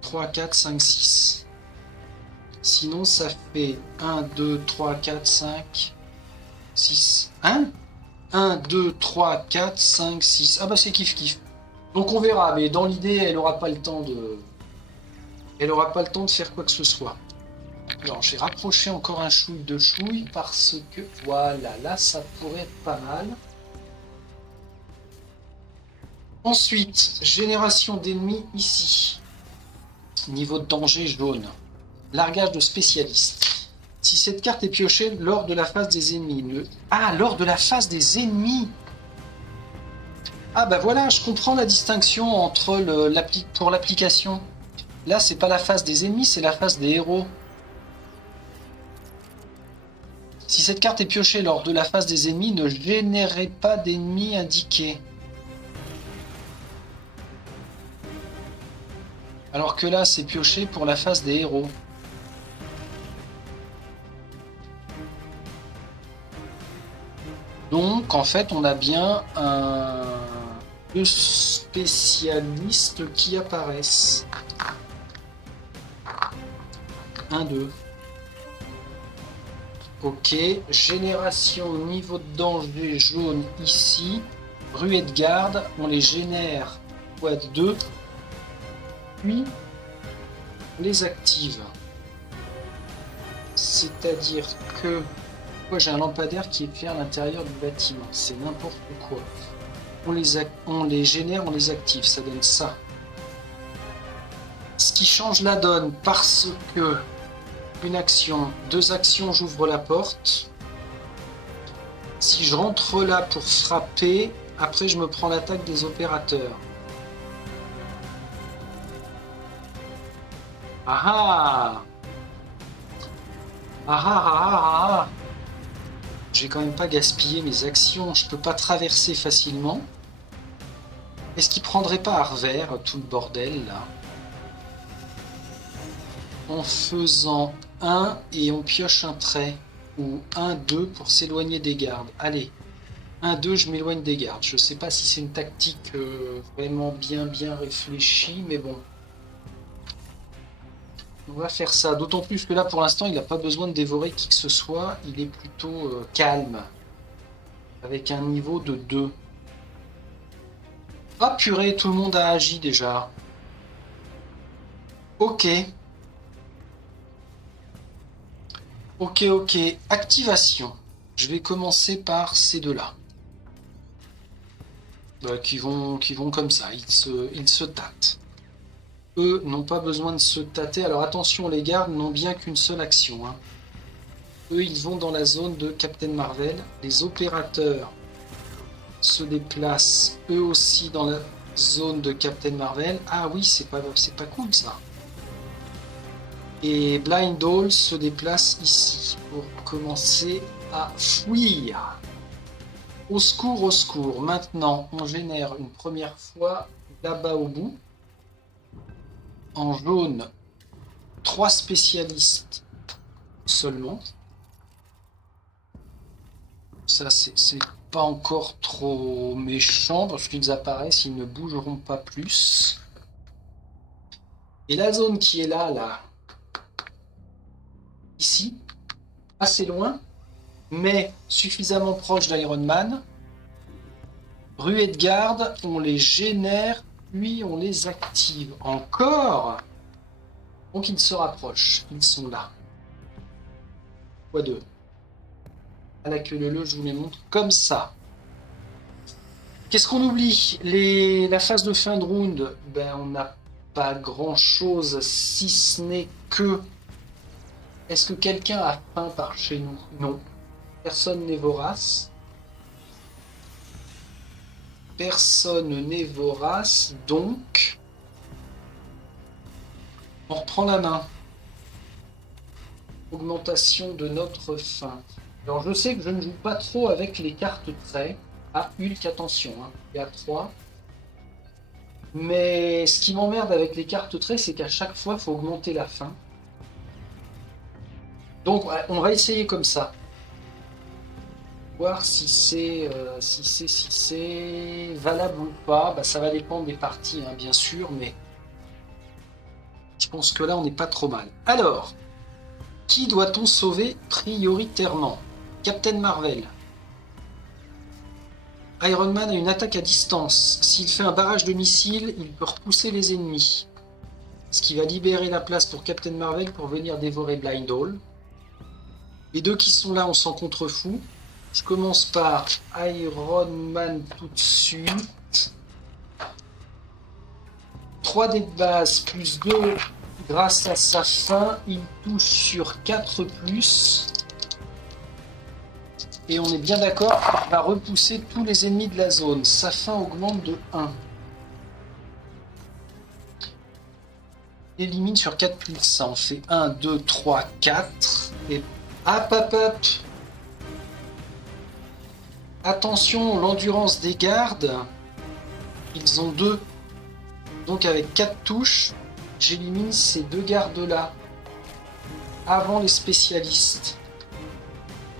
3, 4, 5, 6. Sinon, ça fait 1, 2, 3, 4, 5, 6. 1, 2, 3, 4, 5, 6. Ah bah c'est kiff-kiff. Donc on verra, mais dans l'idée, elle n'aura pas le temps de... Elle n'aura pas le temps de faire quoi que ce soit. Alors, j'ai rapproché encore un chouille de chouille parce que... Voilà, là, ça pourrait être pas mal. Ensuite, génération d'ennemis ici. Niveau de danger jaune. Largage de spécialiste. Si cette carte est piochée lors de la phase des ennemis. Ah, lors de la phase des ennemis. Ah bah voilà, je comprends la distinction entre pour l'application. Là, c'est pas la phase des ennemis, c'est la phase des héros. Si cette carte est piochée lors de la phase des ennemis, ne générez pas d'ennemis indiqués. Alors que là, c'est pioché pour la phase des héros. Donc, en fait, on a bien deux spécialistes qui apparaissent. 1, 2. Ok, génération niveau de danger jaune ici. Ruée de garde, on les génère fois 2. Puis, on les active. C'est-à-dire que... Moi, j'ai un lampadaire qui éclaire l'intérieur du bâtiment. C'est n'importe quoi. On les génère, on les active. Ça donne ça. Ce qui change la donne parce que une action, 2 actions, j'ouvre la porte. Si je rentre là pour frapper, après je me prends l'attaque des opérateurs. Ah ah! Ah ah ah ah ah! J'ai quand même pas gaspillé mes actions, je peux pas traverser facilement. Est-ce qu'il prendrait pas à revers tout le bordel là? En faisant 1 et on pioche un trait. Ou 1, 2 pour s'éloigner des gardes. Allez, 1, 2, je m'éloigne des gardes. Je sais pas si c'est une tactique vraiment bien réfléchie, mais bon. On va faire ça. D'autant plus que là, pour l'instant, il n'a pas besoin de dévorer qui que ce soit. Il est plutôt calme. Avec un niveau de 2. Ah purée, tout le monde a agi déjà. Ok. Ok. Activation. Je vais commencer par ces deux-là. Qui vont comme ça. Ils se tâtent. Eux n'ont pas besoin de se tâter. Alors attention, les gardes n'ont bien qu'une seule action. Hein. Eux, ils vont dans la zone de Captain Marvel. Les opérateurs se déplacent eux aussi dans la zone de Captain Marvel. Ah oui, c'est pas cool ça. Et Blind Hall se déplace ici pour commencer à fuir. Au secours, au secours. Maintenant, on génère une première fois là-bas au bout. En jaune, 3 spécialistes seulement. Ça, c'est pas encore trop méchant parce qu'ils apparaissent, ils ne bougeront pas plus. Et la zone qui est là, ici, assez loin, mais suffisamment proche d'Iron Man. Ruée de garde, on les génère, puis on les active. Encore. Donc ils se rapprochent, ils sont là. x2. À la queue leu, je vous les montre comme ça. Qu'est-ce qu'on oublie? La phase de fin de round, on n'a pas grand-chose si ce n'est que... Est-ce que quelqu'un a faim par chez nous? Non. Personne n'est vorace. Personne n'est vorace, donc on reprend la main. Augmentation de notre fin. Alors je sais que je ne joue pas trop avec les cartes traits. Ah, Hulk, attention, hein. Il y a 3. Mais ce qui m'emmerde avec les cartes traits, c'est qu'à chaque fois, il faut augmenter la fin. Donc on va essayer comme ça. Voir si c'est valable ou pas. Bah, ça va dépendre des parties, hein, bien sûr, mais je pense que là, on n'est pas trop mal. Alors, qui doit-on sauver prioritairement? Captain Marvel. Iron Man a une attaque à distance. S'il fait un barrage de missiles, il peut repousser les ennemis. Ce qui va libérer la place pour Captain Marvel pour venir dévorer Blind Hall. Les deux qui sont là, on s'en contrefout. Je commence par Iron Man tout de suite. 3 dés de base plus 2 grâce à sa fin. Il touche sur 4+. Et on est bien d'accord qu'il va repousser tous les ennemis de la zone. Sa fin augmente de 1. Élimine sur 4+. Ça en fait 1, 2, 3, 4. Et hop. Attention, l'endurance des gardes. Ils ont 2. Donc avec 4 touches, j'élimine ces 2 gardes-là. Avant les spécialistes.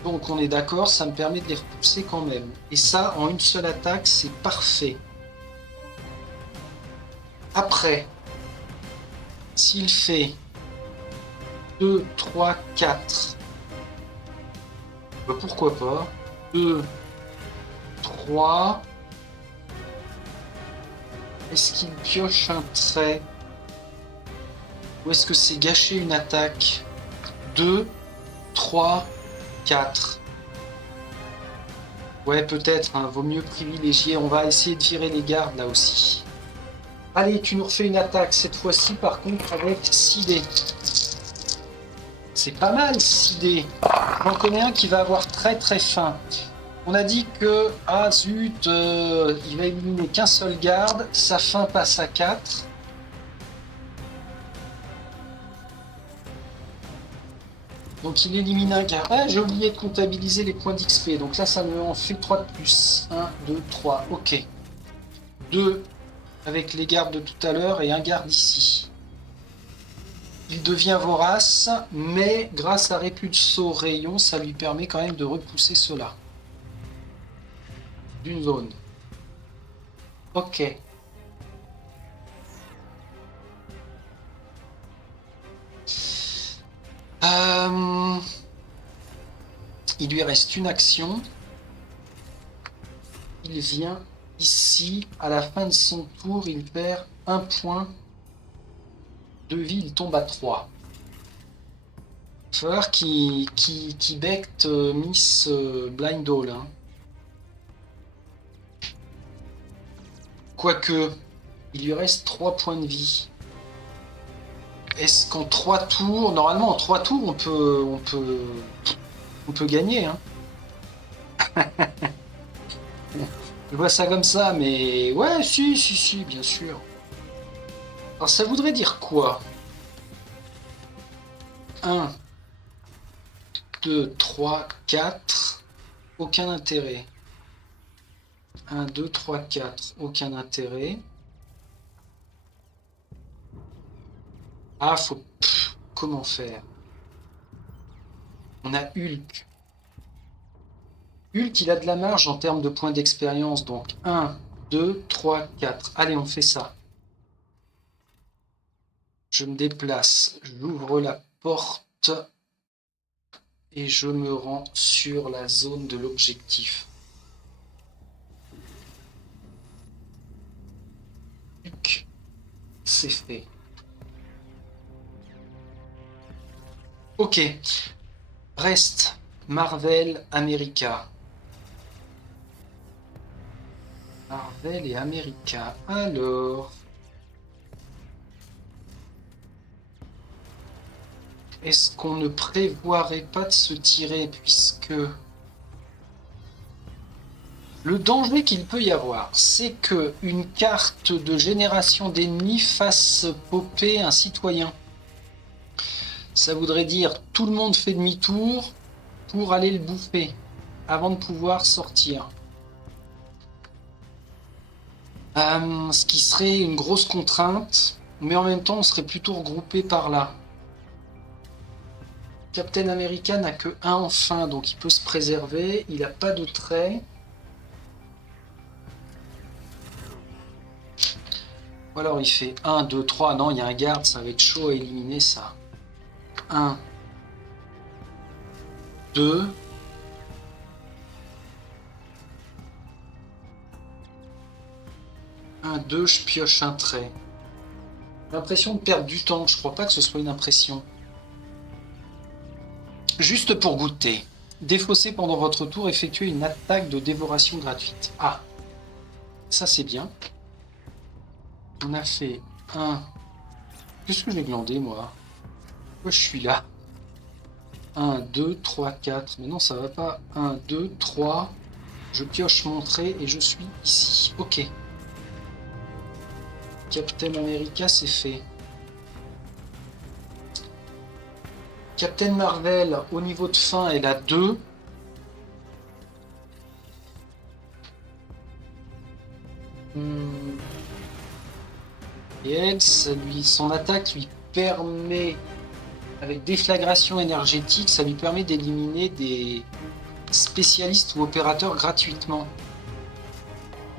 Donc on est d'accord, ça me permet de les repousser quand même. Et ça, en une seule attaque, c'est parfait. Après, s'il fait 2, 3, 4, pourquoi pas. 2, 3. Est-ce qu'il pioche un trait? Ou est-ce que c'est gâcher une attaque? 2, 3, 4. Ouais, peut-être, hein, vaut mieux privilégier. On va essayer de virer les gardes là aussi. Allez, tu nous refais une attaque, cette fois-ci par contre avec 6 dés. C'est pas mal 6 dés. J'en connais un qui va avoir très faim. On a dit que, ah zut, il va éliminer qu'un seul garde, sa fin passe à 4. Donc il élimine un garde. Ah, j'ai oublié de comptabiliser les points d'XP, donc là ça me en fait 3 de plus. 1, 2, 3, ok. 2 avec les gardes de tout à l'heure et un garde ici. Il devient vorace, mais grâce à Répulso Rayon, ça lui permet quand même de repousser cela. D'une zone. Ok. Il lui reste une action. Il vient ici. À la fin de son tour, il perd 1 point de vie. Il tombe à 3. Il va falloir qu'il becte Miss Blind Hall. Hein. Quoique, il lui reste 3 points de vie. Est-ce qu'en 3 tours, normalement en 3 tours, on peut gagner, hein. Je vois ça comme ça, mais ouais, si, bien sûr. Alors ça voudrait dire quoi? 1, 2, 3, 4, aucun intérêt. 1, 2, 3, 4, aucun intérêt. Ah, faut... comment faire? On a Hulk. Hulk, il a de la marge en termes de points d'expérience. Donc 1, 2, 3, 4. Allez, on fait ça. Je me déplace. J'ouvre la porte. Et je me rends sur la zone de l'objectif. Hulk, c'est fait. Ok. Reste Marvel, America. Marvel et America. Alors... est-ce qu'on ne prévoirait pas de se tirer puisque Le danger qu'il peut y avoir, c'est que une carte de génération d'ennemis fasse popper un citoyen. Ça voudrait dire tout le monde fait demi-tour pour aller le bouffer avant de pouvoir sortir. Ce qui serait une grosse contrainte, mais en même temps on serait plutôt regroupé par là. Captain America n'a que 1 en fin, donc il peut se préserver, il n'a pas de trait. Ou alors il fait 1, 2, 3, non il y a un garde, ça va être chaud à éliminer ça. 1, 2, 1, 2, je pioche un trait. L'impression de perdre du temps, je crois pas que ce soit une impression. Juste pour goûter. Défausser pendant votre tour, effectuer une attaque de dévoration gratuite. Ah, ça c'est bien. On a fait 1. Qu'est-ce que j'ai glandé moi? Pourquoi je suis là? 1, 2, 3, 4. Mais non, ça va pas. 1, 2, 3. Je pioche mon trait et je suis ici. Ok. Captain America, c'est fait. Captain Marvel, au niveau de fin, elle a 2. Et elle, son attaque lui permet, avec déflagration énergétique, ça lui permet d'éliminer des spécialistes ou opérateurs gratuitement.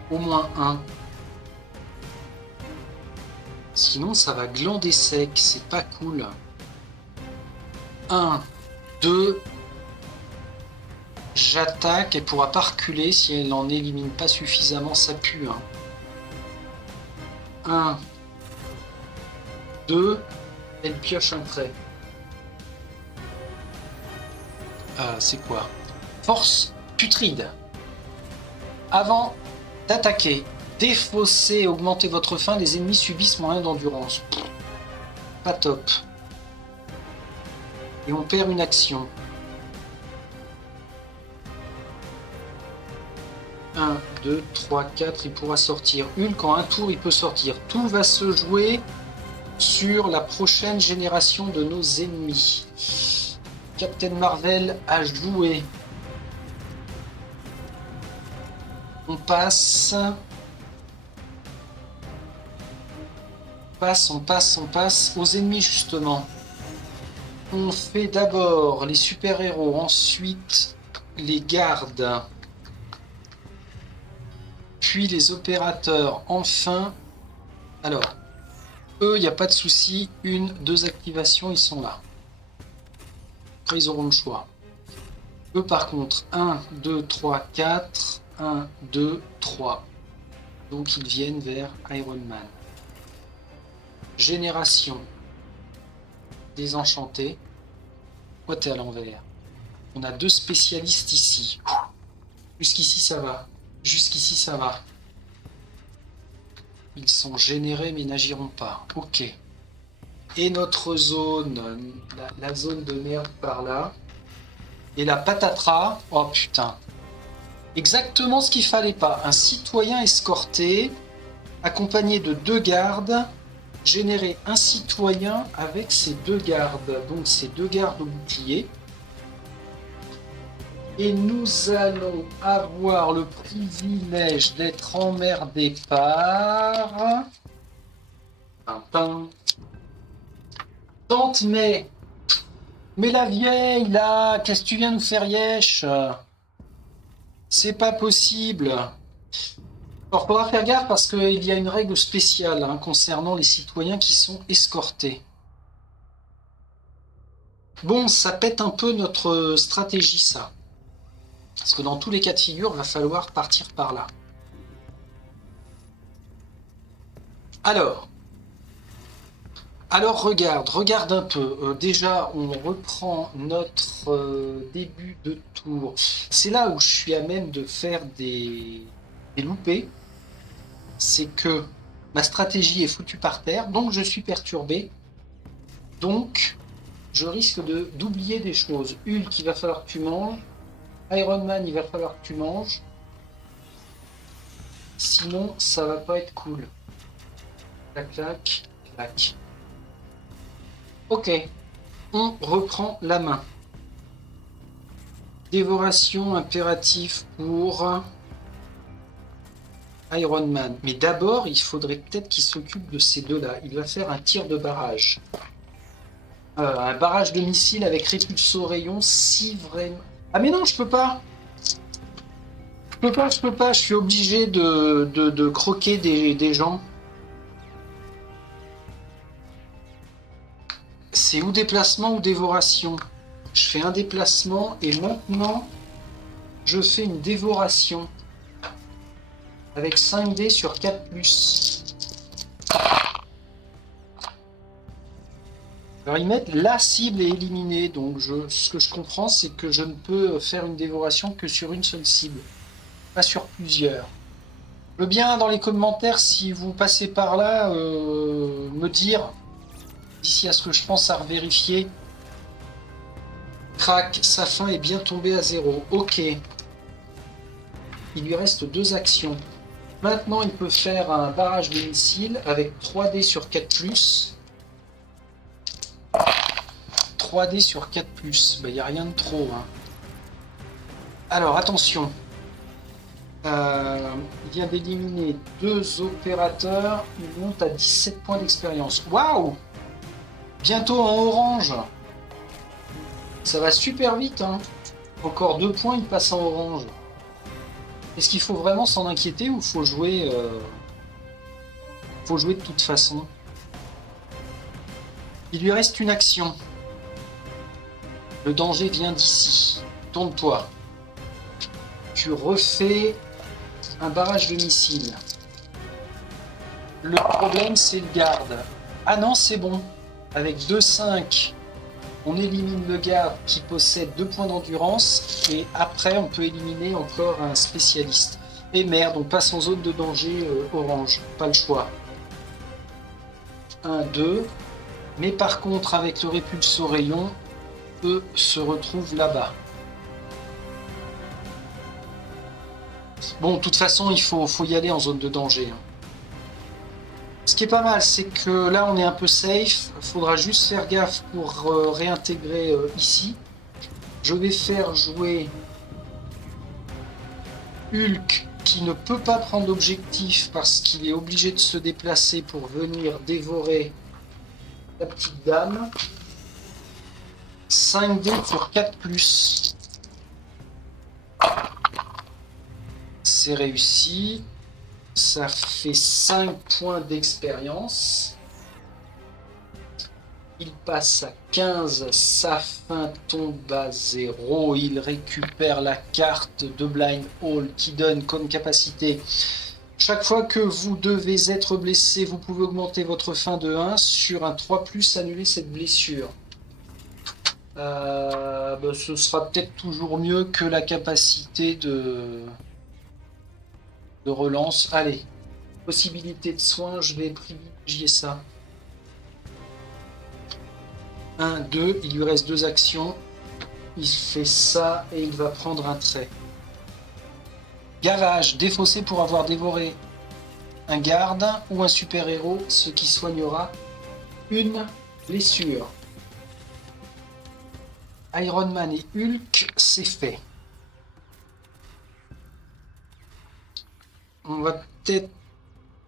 Au moins 1. Sinon, ça va glander sec, c'est pas cool. 1, 2. J'attaque, elle pourra pas reculer si elle n'en élimine pas suffisamment, ça pue. 1, 2, elle pioche un trait. C'est quoi? Force putride. Avant d'attaquer, défausser, augmenter votre faim, les ennemis subissent moins d'endurance. Pas top. Et on perd une action. 1, 2, 3, 4, il pourra sortir une. Quand un tour, il peut sortir. Tout va se jouer sur la prochaine génération de nos ennemis. Captain Marvel a joué. On passe. On passe aux ennemis justement. On fait d'abord les super-héros, ensuite les gardes, puis les opérateurs, enfin. Alors, eux, il n'y a pas de souci, 1, 2 activations, ils sont là. Après, ils auront le choix. Eux, par contre, 1, 2, 3, 4, 1, 2, 3. Donc, ils viennent vers Iron Man. Génération. Désenchanté. Pourquoi t'es à l'envers? On a 2 spécialistes ici. Jusqu'ici, ça va. Jusqu'ici, ça va. Ils sont générés mais n'agiront pas. Ok. Et notre zone, la zone de merde par là. Et la patatras. Oh putain. Exactement ce qu'il fallait pas. Un citoyen escorté, accompagné de 2 gardes, générer un citoyen avec ces 2 gardes. Donc ces 2 gardes au bouclier. Et nous allons avoir le privilège d'être emmerdés par... Tante May. Mais la vieille, là, qu'est-ce que tu viens nous faire yesh? C'est pas possible. Alors, faudra faire gaffe parce qu'il y a une règle spéciale concernant les citoyens qui sont escortés. Bon, ça pète un peu notre stratégie, ça. Parce que dans tous les cas de figure, il va falloir partir par là. Alors regarde un peu. Déjà, on reprend notre début de tour. C'est là où je suis à même de faire des loupés. C'est que ma stratégie est foutue par terre, donc je suis perturbé. Donc, je risque d'oublier des choses. Hulk, il va falloir que tu manges. Iron Man, il va falloir que tu manges. Sinon, ça va pas être cool. Clac, clac, clac. Ok, on reprend la main. Dévoration impératif pour Iron Man. Mais d'abord, il faudrait peut-être qu'il s'occupe de ces deux-là. Il va faire un tir de barrage. Un barrage de missiles avec répulsor rayon, si vraiment... Ah mais non, je peux pas. Je peux pas. Je suis obligé de croquer des gens. C'est ou déplacement ou dévoration. Je fais un déplacement et maintenant, je fais une dévoration. Avec 5D sur 4+. Alors ils mettent la cible est éliminée, donc ce que je comprends c'est que je ne peux faire une dévoration que sur une seule cible, pas sur plusieurs. Je veux bien dans les commentaires si vous passez par là me dire, d'ici à ce que je pense à revérifier. Crac, sa fin est bien tombée à 0. Ok. Il lui reste 2 actions. Maintenant il peut faire un barrage de missiles avec 3D sur 4+. 3D sur 4+. Il n'y a rien de trop. Hein. Alors, attention. Il vient d'éliminer 2 opérateurs. Il monte à 17 points d'expérience. Waouh! Bientôt en orange. Ça va super vite. Hein. Encore 2 points, il passe en orange. Est-ce qu'il faut vraiment s'en inquiéter ou faut jouer de toute façon? Il lui reste une action. Le danger vient d'ici. Tourne-toi. Tu refais un barrage de missiles. Le problème, c'est le garde. Ah non, c'est bon. Avec 2-5, on élimine le garde qui possède 2 points d'endurance. Et après, on peut éliminer encore un spécialiste. Et merde, on passe en zone de danger orange. Pas le choix. 1, 2. Mais par contre, avec le répulsor rayon, eux se retrouvent là-bas. Bon, de toute façon, il faut y aller en zone de danger. Hein. Ce qui est pas mal, c'est que là, on est un peu safe. Il faudra juste faire gaffe pour réintégrer ici. Je vais faire jouer Hulk, qui ne peut pas prendre d'objectif parce qu'il est obligé de se déplacer pour venir dévorer la petite dame. 5D sur 4+. C'est réussi. Ça fait 5 points d'expérience. Il passe à 15. Sa fin tombe à 0. Il récupère la carte de Blind Hall qui donne comme capacité. Chaque fois que vous devez être blessé, vous pouvez augmenter votre fin de 1. Sur un 3+, annuler cette blessure. Ce sera peut-être toujours mieux que la capacité de relance. Allez, possibilité de soin, je vais privilégier ça. 1, 2, il lui reste 2 actions. Il fait ça et il va prendre un trait. Gavage, défaussé pour avoir dévoré un garde ou un super-héros, ce qui soignera une blessure. Iron Man et Hulk, c'est fait. On va peut-être...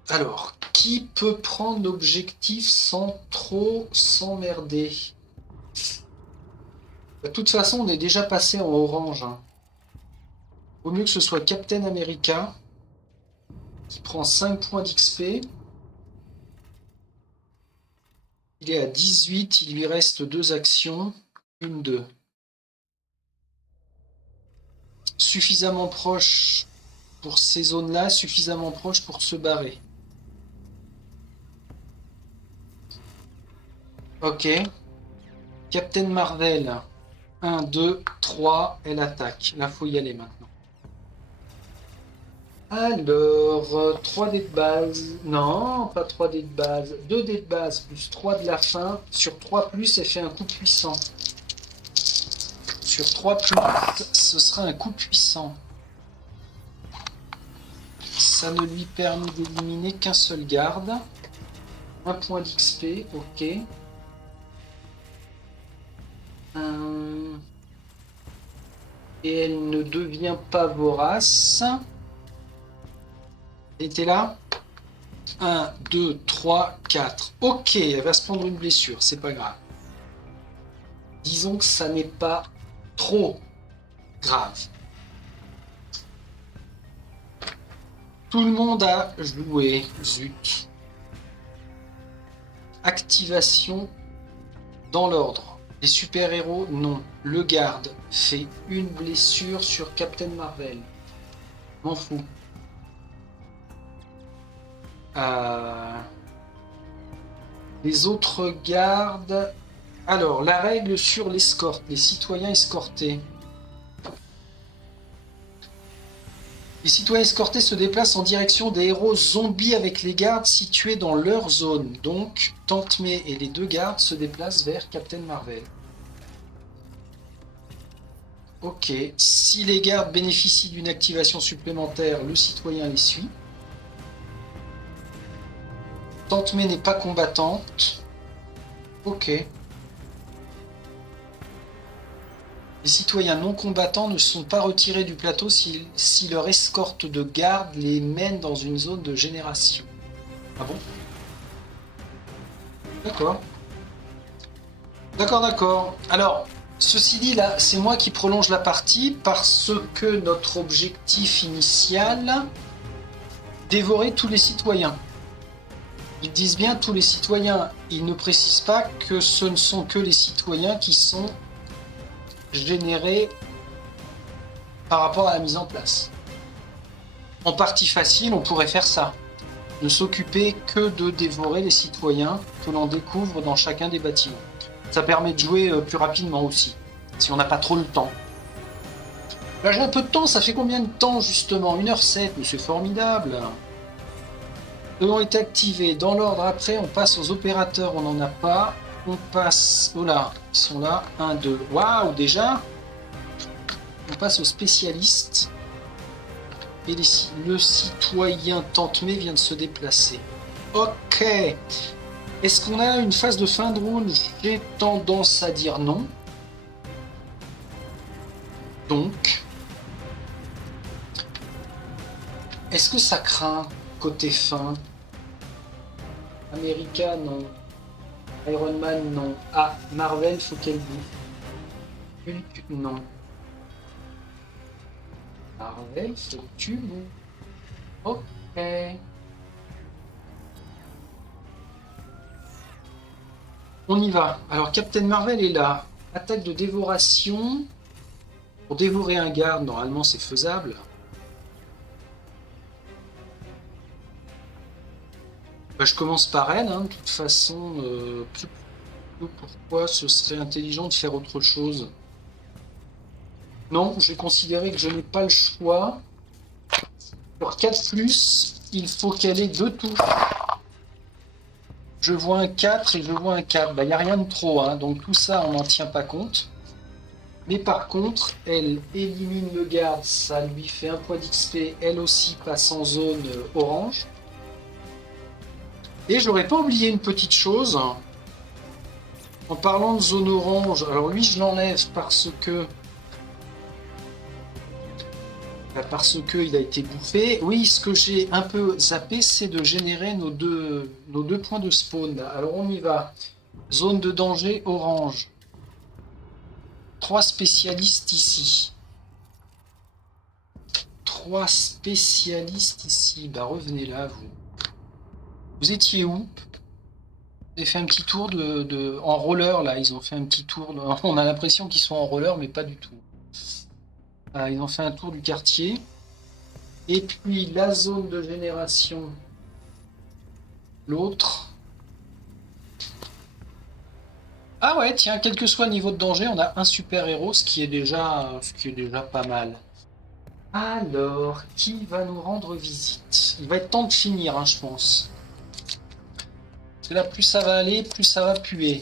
Alors, qui peut prendre l'objectif sans trop s'emmerder? De toute façon, on est déjà passé en orange. Hein. Vaut mieux que ce soit Captain America, qui prend 5 points d'XP. Il est à 18, il lui reste 2 actions. 1, 2. Suffisamment proche pour ces zones-là, suffisamment proche pour se barrer. Ok. Captain Marvel. 1, 2, 3, elle attaque. Là, faut y aller maintenant. Alors, 3 dés de base. Non, pas 3 dés de base. 2 dés de base plus 3 de la fin. Sur 3+, elle fait un coup puissant. Sur 3+, ce sera un coup puissant. Ça ne lui permet d'éliminer qu'un seul garde. Un point d'XP, ok. Et elle ne devient pas vorace. Elle était là. 1, 2, 3, 4. Ok, elle va se prendre une blessure, c'est pas grave. Disons que ça n'est pas trop grave. Tout le monde a joué, zut. Activation dans l'ordre. Les super-héros, non. Le garde fait une blessure sur Captain Marvel. M'en fous. Les autres gardes... Alors, la règle sur l'escorte, les citoyens escortés. Les citoyens escortés se déplacent en direction des héros zombies avec les gardes situés dans leur zone. Donc, Tante May et les deux gardes se déplacent vers Captain Marvel. Ok. Si les gardes bénéficient d'une activation supplémentaire, le citoyen les suit. Tante May n'est pas combattante. Ok. Les citoyens non combattants ne sont pas retirés du plateau si leur escorte de garde les mène dans une zone de génération. Ah bon? D'accord. D'accord. Alors, ceci dit, là, c'est moi qui prolonge la partie parce que notre objectif initial, dévorer tous les citoyens. Ils disent bien tous les citoyens. Ils ne précisent pas que ce ne sont que les citoyens qui sont générés par rapport à la mise en place. En partie facile, on pourrait faire ça. Ne s'occuper que de dévorer les citoyens que l'on découvre dans chacun des bâtiments. Ça permet de jouer plus rapidement aussi, si on n'a pas trop le temps. Là j'ai un peu de temps, ça fait combien de temps justement? 1h07, mais c'est formidable. Eux ont été activés. Dans l'ordre après, on passe aux opérateurs, on n'en a pas. On passe... Oh là, ils sont là. 1, 2. Waouh, déjà. On passe aux spécialistes. Et le citoyen Tante May vient de se déplacer. Ok. Est-ce qu'on a une phase de fin de round? J'ai tendance à dire non. Donc... Est-ce que ça craint côté fin? America, non. Iron Man, non. Ah, Marvel, faut qu'elle bouffe. Hulk, non. Marvel, faut que tu bouffes. Ok. On y va. Alors, Captain Marvel est là. Attaque de dévoration. Pour dévorer un garde, normalement, c'est faisable. Bah, je commence par elle, hein. De toute façon, pourquoi ce serait intelligent de faire autre chose? Non, j'ai considéré que je n'ai pas le choix. Pour 4+, il faut qu'elle ait 2 touches. Je vois un 4 et je vois un 4. Bah, il n'y a rien de trop, hein. Donc tout ça, on n'en tient pas compte. Mais par contre, elle élimine le garde, ça lui fait un point d'XP. Elle aussi passe en zone orange. Et j'aurais pas oublié une petite chose. En parlant de zone orange, alors lui je l'enlève parce que il a été bouffé. Oui, ce que j'ai un peu zappé, c'est de générer nos deux points de spawn. Alors on y va. Zone de danger orange. 3 spécialistes ici. 3 spécialistes ici. Bah revenez là, vous. Vous étiez où? Vous avez fait un petit tour en roller là. Ils ont fait un petit tour. On a l'impression qu'ils sont en roller, mais pas du tout. Ils ont fait un tour du quartier. Et puis la zone de génération. L'autre. Ah ouais, tiens, quel que soit le niveau de danger, on a un super héros, ce qui est déjà pas mal. Alors, qui va nous rendre visite? Il va être temps de finir, hein, je pense. Parce que là, plus ça va aller, plus ça va puer.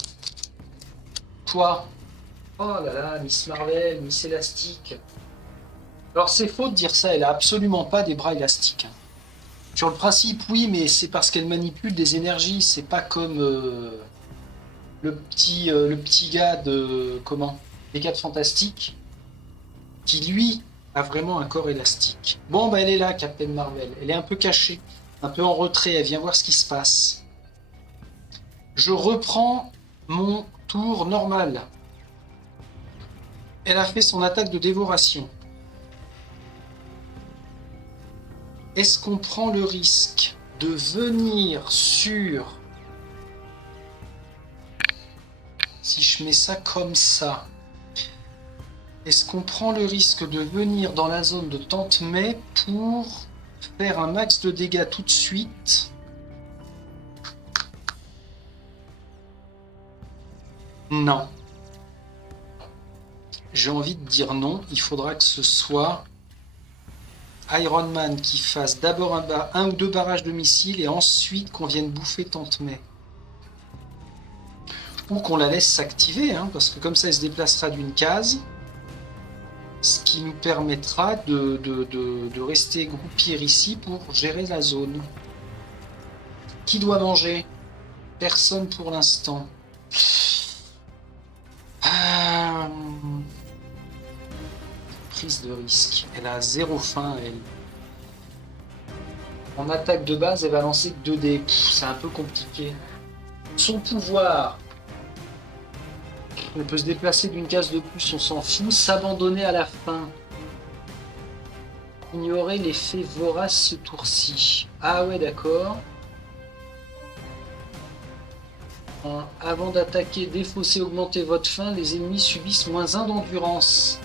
Toi. Oh là là, Miss Marvel, Miss Élastique. Alors c'est faux de dire ça, elle a absolument pas des bras élastiques. Sur le principe, oui, mais c'est parce qu'elle manipule des énergies. C'est pas comme le petit gars de comment? Les 4 Fantastiques, qui lui a vraiment un corps élastique. Bon, bah elle est là, Captain Marvel. Elle est un peu cachée, un peu en retrait. Elle vient voir ce qui se passe. Je reprends mon tour normal. Elle a fait son attaque de dévoration. Est-ce qu'on prend le risque de venir sur... Si je mets ça comme ça, est-ce qu'on prend le risque de venir dans la zone de Tante May pour faire un max de dégâts tout de suite? Non. J'ai envie de dire non. Il faudra que ce soit Iron Man qui fasse d'abord un ou deux barrages de missiles et ensuite qu'on vienne bouffer Tante May. Ou qu'on la laisse s'activer, hein, parce que comme ça elle se déplacera d'une case, ce qui nous permettra de rester groupir ici pour gérer la zone. Qui doit manger? Personne pour l'instant. Prise de risque. Elle a 0 faim, elle. En attaque de base, elle va lancer 2 dés. C'est un peu compliqué. Son pouvoir. On peut se déplacer d'une case de plus, on s'en fout. S'abandonner à la fin. Ignorer l'effet vorace ce tour-ci. Ah ouais, d'accord. Avant d'attaquer, défausser, augmenter votre faim, les ennemis subissent -1 d'endurance.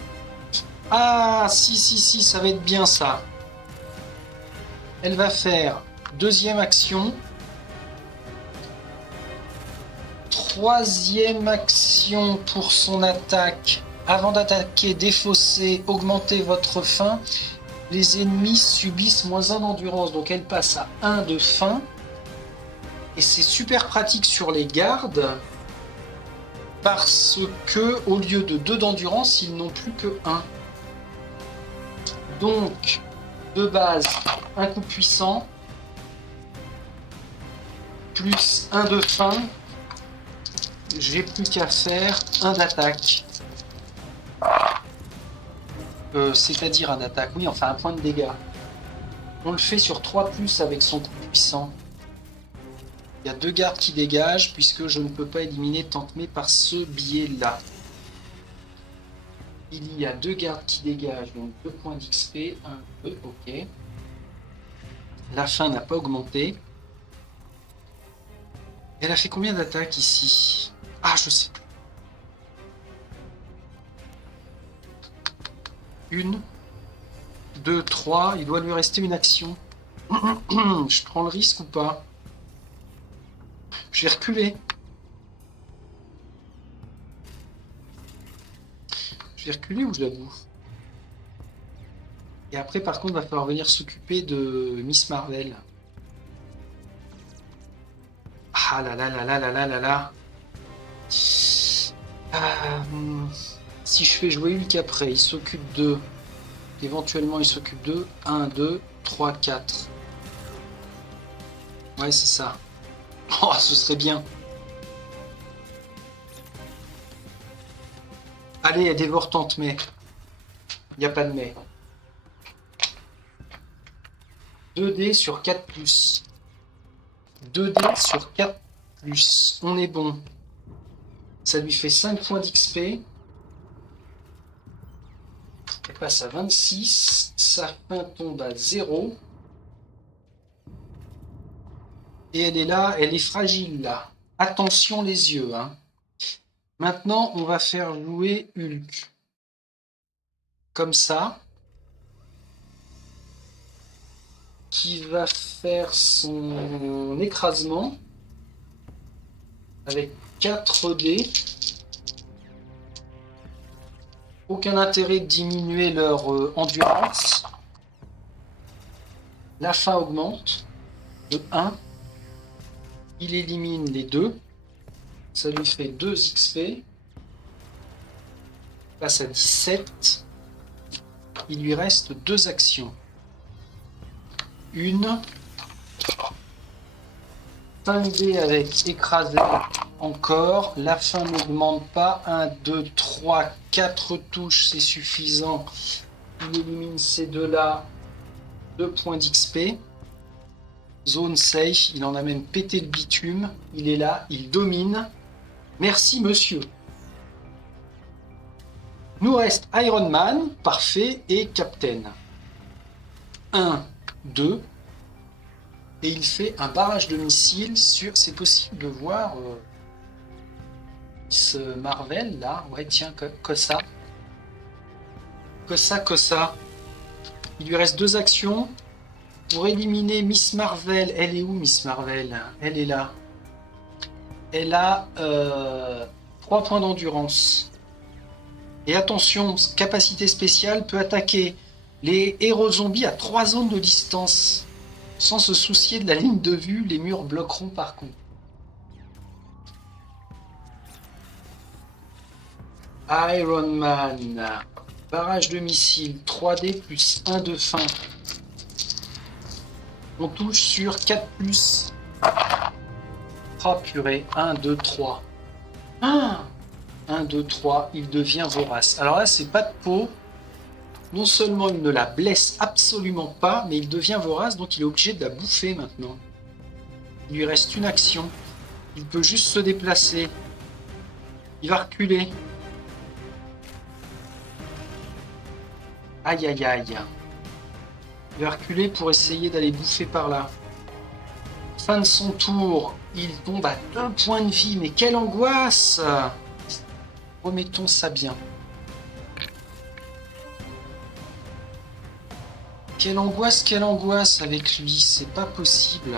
Ah, si, ça va être bien ça. Elle va faire deuxième action. Troisième action pour son attaque. Avant d'attaquer, défausser, augmenter votre faim. Les ennemis subissent -1 d'endurance. Donc elle passe à 1 de faim. Et c'est super pratique sur les gardes. Parce que au lieu de 2 d'endurance, ils n'ont plus que 1. Donc, de base, un coup puissant. Plus 1 de faim. J'ai plus qu'à faire un d'attaque. C'est-à-dire un d'attaque, oui, enfin un point de dégâts. On le fait sur 3+ avec son coup puissant. Il y a 2 gardes qui dégagent, puisque je ne peux pas éliminer Tante May par ce biais-là. Il y a 2 gardes qui dégagent, donc 2 points d'XP, 1, 2, ok. La faim n'a pas augmenté. Elle a fait combien d'attaques ici? Ah, je sais plus. 1, 2, 3. Il doit lui rester une action. Je prends le risque ou pas? Je vais reculer. Je vais reculer ou je la bouffe? Et après, par contre, il va falloir venir s'occuper de Miss Marvel. Ah là là là là là là là là. Si je fais jouer Hulk après, il s'occupe de... Éventuellement, il s'occupe de 1, 2, 3, 4. Ouais, c'est ça. Oh, ce serait bien. Allez, elle dévore Tante May. Il n'y a pas de mais. 2D sur 4+. 2D sur 4+. On est bon. Ça lui fait 5 points d'XP. Elle passe à 26. Sa fin tombe à 0. Et elle est là, elle est fragile là. Attention les yeux, hein. Maintenant, on va faire jouer Hulk. Comme ça. Qui va faire son écrasement. Avec 4 dés. Aucun intérêt de diminuer leur endurance. La faim augmente de 1. Il élimine les 2. Ça lui fait 2 XP. Passe à 17. Il lui reste 2 actions. 1 5 dés avec écrasé encore. La fin n'augmente pas. 1, 2, 3, 4 touches, c'est suffisant. Il élimine ces deux-là. 2 points d'XP. Zone safe. Il en a même pété le bitume. Il est là, il domine. Merci monsieur. Nous reste Iron Man, parfait, et Captain. 1, 2. Et il fait un barrage de missiles sur... C'est possible de voir ce Marvel là. Ouais, tiens, que ça. Que ça. Il lui reste 2 actions pour éliminer Miss Marvel. Elle est où, Miss Marvel? Elle est là. Elle a 3 points d'endurance. Et attention, capacité spéciale peut attaquer les héros zombies à 3 zones de distance. Sans se soucier de la ligne de vue, les murs bloqueront par contre. Iron Man. Barrage de missiles, 3D plus 1 de fin. On touche sur 4+. Oh purée, 1, 2, 3. 1, 2, 3, il devient vorace. Alors là, c'est pas de peau. Non seulement il ne la blesse absolument pas, mais il devient vorace, donc il est obligé de la bouffer maintenant. Il lui reste une action. Il peut juste se déplacer. Il va reculer. Aïe aïe aïe. Il va reculer pour essayer d'aller bouffer par là. Fin de son tour, il tombe à 2 points de vie, mais quelle angoisse! Remettons ça bien. Quelle angoisse avec lui, c'est pas possible.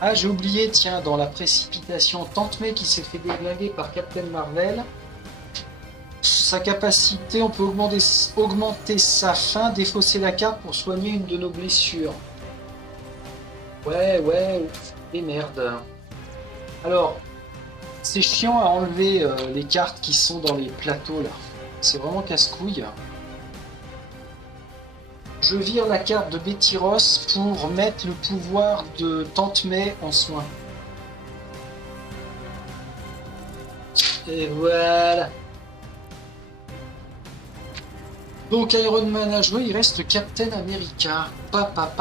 Ah, j'ai oublié, tiens, dans la précipitation, Tante May qui s'est fait déglinguer par Captain Marvel. Sa capacité, on peut augmenter sa fin, défausser la carte pour soigner une de nos blessures. Ouais, et merde. Alors, c'est chiant à enlever les cartes qui sont dans les plateaux là. C'est vraiment casse-couille. Je vire la carte de Betty Ross pour mettre le pouvoir de Tante May en soin. Et voilà. Donc Iron Man a joué, il reste Captain America. Papa.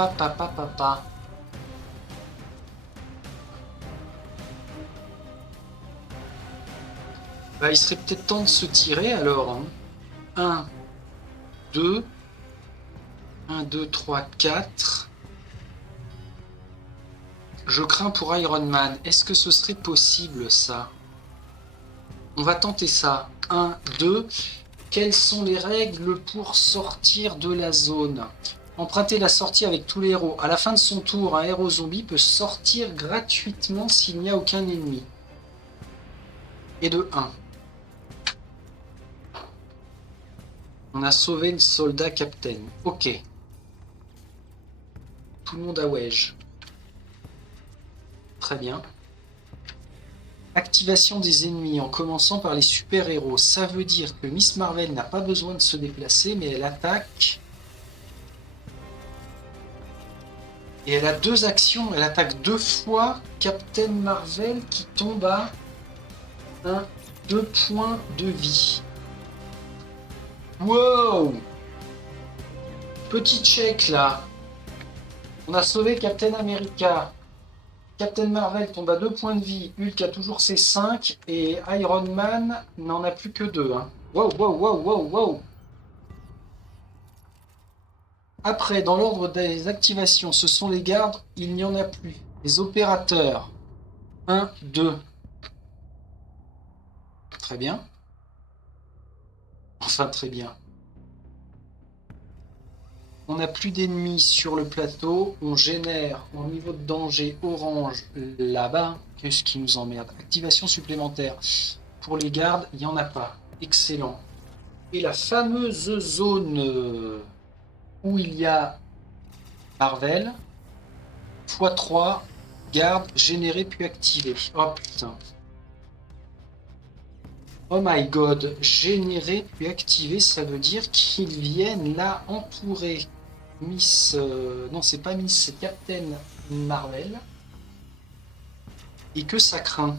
Bah, il serait peut-être temps de se tirer alors. 1, 2, 1, 2, 3, 4. Je crains pour Iron Man. Est-ce que ce serait possible ça? On va tenter ça. 1, 2. Quelles sont les règles pour sortir de la zone? Emprunter la sortie avec tous les héros. À la fin de son tour, un héros zombie peut sortir gratuitement s'il n'y a aucun ennemi. Et de 1. On a sauvé le soldat Captain. Ok. Tout le monde à Wedge. Très bien. Activation des ennemis en commençant par les super-héros. Ça veut dire que Miss Marvel n'a pas besoin de se déplacer, mais elle attaque. Et elle a 2 actions. Elle attaque 2 fois Captain Marvel qui tombe à 2 points de vie. Wow! Petit check là. On a sauvé Captain America. Captain Marvel tombe à 2 points de vie. Hulk a toujours ses 5. Et Iron Man n'en a plus que 2. Hein. Wow. Après, dans l'ordre des activations, ce sont les gardes. Il n'y en a plus. Les opérateurs. 1, 2. Très bien. Enfin, très bien. On n'a plus d'ennemis sur le plateau. On génère en niveau de danger orange là-bas. Qu'est-ce qui nous emmerde? Activation supplémentaire. Pour les gardes, il n'y en a pas. Excellent. Et la fameuse zone où il y a Marvel, x3, garde, généré puis activé. Oh putain. Oh my god, générer puis activer, ça veut dire qu'ils viennent là entourer Miss... non, c'est pas Miss, c'est Captain Marvel. et que ça craint.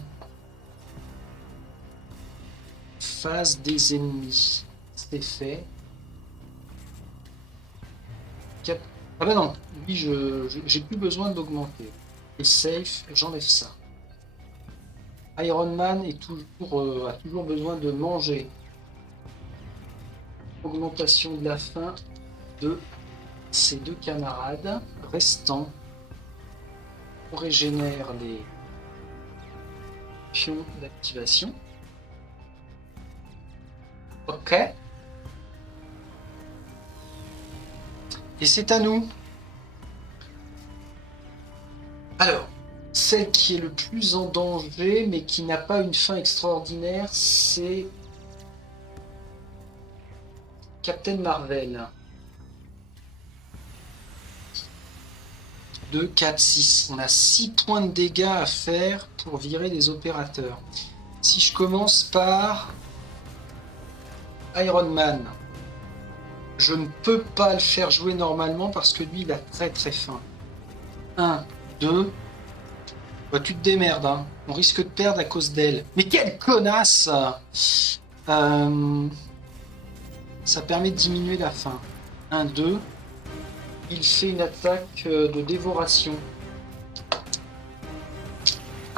Phase des ennemis. C'est fait. Ah bah non, lui, j'ai plus besoin d'augmenter. Et safe, j'enlève ça. Iron Man est toujours, a toujours besoin de manger. Augmentation de la faim de ses deux camarades restants. On régénère les pions d'activation. Ok. Et c'est à nous. Alors, celle qui est le plus en danger, mais qui n'a pas une fin extraordinaire, c'est Captain Marvel. 2, 4, 6. On a 6 points de dégâts à faire pour virer des opérateurs. Si je commence par Iron Man, je ne peux pas le faire jouer normalement parce que lui, il a très très faim. 1, 2. Bah, tu te démerdes, hein. On risque de perdre à cause d'elle. Mais quelle connasse! Ça permet de diminuer la faim. 1, 2. Il fait une attaque de dévoration.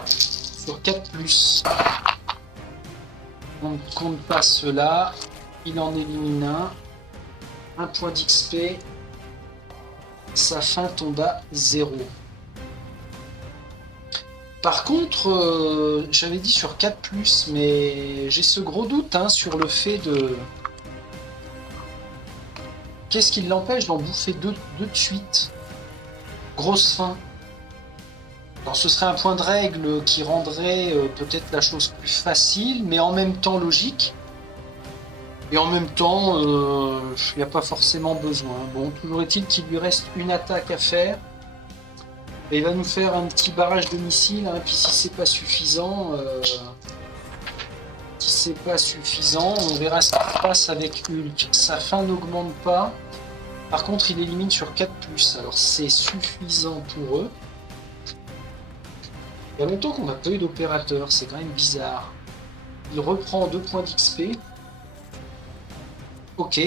Sur 4+. On ne compte pas cela. Il en élimine un. 1 point d'XP. Sa faim tombe à 0. Par contre, j'avais dit sur 4+, mais j'ai ce gros doute hein, sur le fait de... Qu'est-ce qui l'empêche d'en bouffer deux de suite? Grosse faim. Alors ce serait un point de règle qui rendrait peut-être la chose plus facile, mais en même temps logique. Et en même temps, il n'y a pas forcément besoin. Bon, toujours est-il qu'il lui reste une attaque à faire. Et il va nous faire un petit barrage de missiles, hein, puis si c'est pas suffisant, on verra ce qui se passe avec Hulk. Sa faim n'augmente pas. Par contre, il élimine sur 4+. Alors c'est suffisant pour eux. Il y a longtemps qu'on n'a pas eu d'opérateur, c'est quand même bizarre. Il reprend 2 points d'XP. Ok.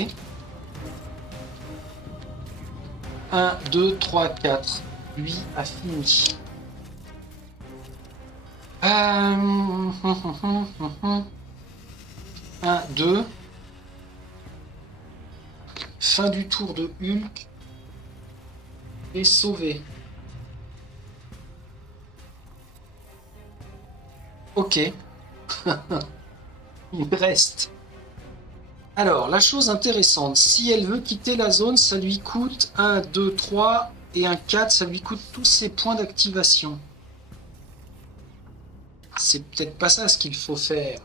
1, 2, 3, 4. Lui a fini. 1, 2. Fin du tour de Hulk. Et sauvé. Ok. Il reste. Alors, la chose intéressante, si elle veut quitter la zone, ça lui coûte 1, 2, 3 et un 4, ça lui coûte tous ses points d'activation. C'est peut-être pas ça ce qu'il faut faire.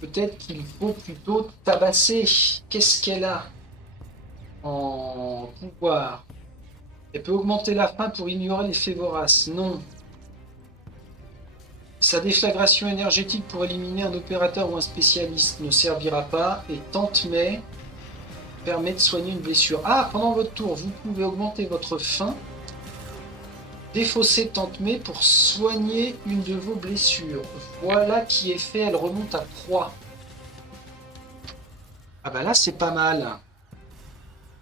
Peut-être qu'il faut plutôt tabasser. Qu'est-ce qu'elle a en pouvoir? Elle peut augmenter la faim pour ignorer l'effet vorace. Non. Sa déflagration énergétique pour éliminer un opérateur ou un spécialiste ne servira pas. Et Tente-Mais permet de soigner une blessure. Ah, pendant votre tour, vous pouvez augmenter votre faim. Défausser Tente-Mais pour soigner une de vos blessures. Voilà qui est fait, elle remonte à 3. Ah bah là, c'est pas mal.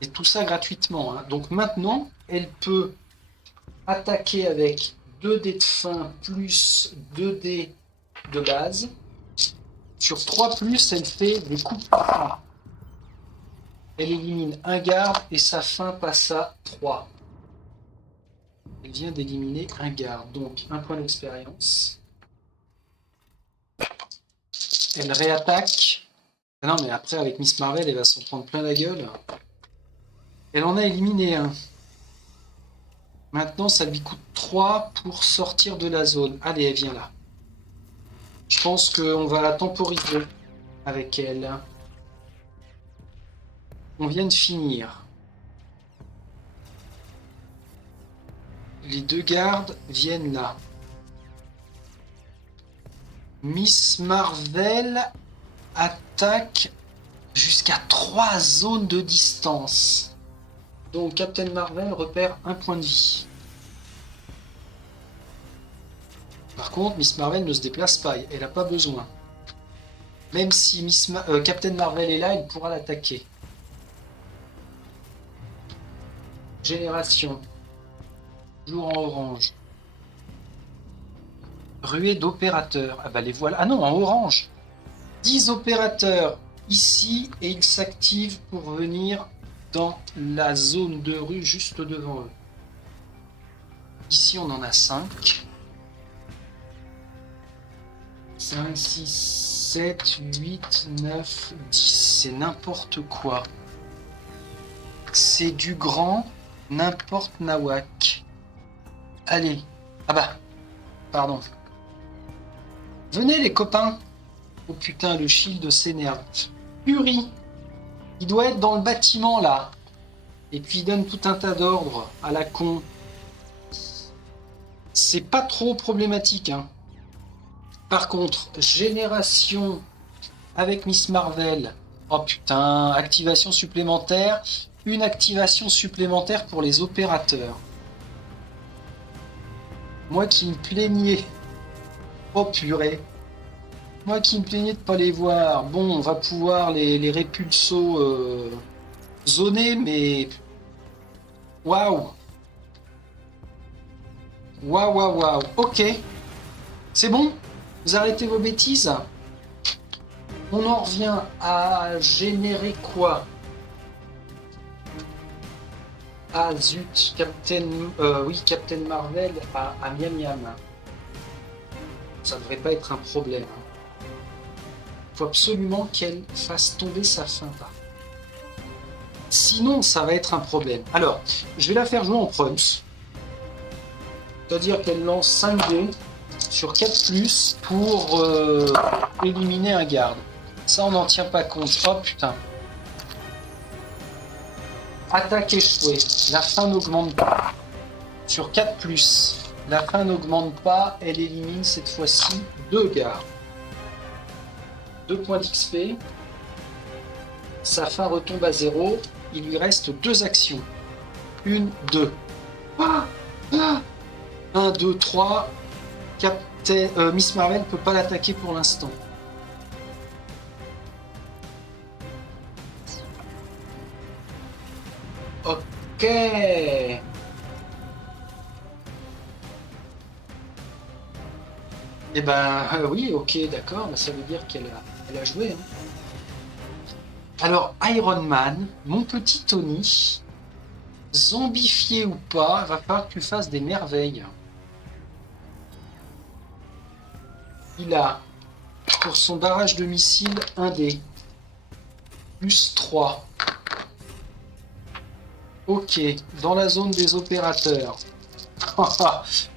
Et tout ça gratuitement. Hein. Donc maintenant, elle peut attaquer avec 2 dés de faim plus 2 dés de base. Sur 3+, elle fait des coups de faim. Elle élimine un garde et sa faim passe à 3. Elle vient d'éliminer un garde, donc un point d'expérience. Elle réattaque. Ah non, mais après, avec Miss Marvel, elle va s'en prendre plein la gueule. Elle en a éliminé un. Maintenant, ça lui coûte 3 pour sortir de la zone. Allez, elle vient là. Je pense qu'on va la temporiser avec elle. On vient de finir. Les 2 gardes viennent là. Miss Marvel attaque jusqu'à 3 zones de distance. Donc Captain Marvel repère un point de vie. Par contre, Miss Marvel ne se déplace pas, elle n'a pas besoin. Même si Captain Marvel est là, il pourra l'attaquer. Génération. Jour en orange. Ruée d'opérateurs. Ah bah les voilà. Ah non, en orange. 10 opérateurs ici et ils s'activent pour venir dans la zone de rue juste devant eux. Ici, on en a 5. 5, 6, 7, 8, 9, 10. C'est n'importe quoi. C'est du grand n'importe nawak. Allez. Ah bah. Pardon. Venez les copains. Oh putain, le shield s'énerve. Uri. Il doit être dans le bâtiment là. Et puis il donne tout un tas d'ordres à la con. C'est pas trop problématique, hein. Par contre, génération avec Miss Marvel. Oh putain, activation supplémentaire. Une activation supplémentaire pour les opérateurs. Moi qui me plaignais. Oh purée. Moi qui me plaignais de pas les voir. Bon, on va pouvoir les répulsos zoner, mais... Waouh. Waouh, waouh, waouh. Ok. C'est bon? Vous arrêtez vos bêtises? On en revient à générer quoi? Ah zut, Captain Marvel à Miam Miam. Ça devrait pas être un problème. Il faut absolument qu'elle fasse tomber sa feinte. Sinon, ça va être un problème. Alors, je vais la faire jouer en prums. C'est-à-dire qu'elle lance 5 dés sur 4+, pour éliminer un garde. Ça, on n'en tient pas compte. Oh putain. Attaque échouée. La fin n'augmente pas. Sur 4+, la fin n'augmente pas. Elle élimine cette fois-ci 2 gardes. 2 points d'XP. Sa fin retombe à 0. Il lui reste 2 actions. 1, 2. 1, 2, 3. Miss Marvel ne peut pas l'attaquer pour l'instant. Ok. Eh ben oui, ok, d'accord. Ben, ça veut dire qu'elle a joué. Hein. Alors, Iron Man, mon petit Tony, zombifié ou pas, va falloir que tu fasses des merveilles. Il a, pour son barrage de missiles, 1 dé. Plus 3. Ok, dans la zone des opérateurs.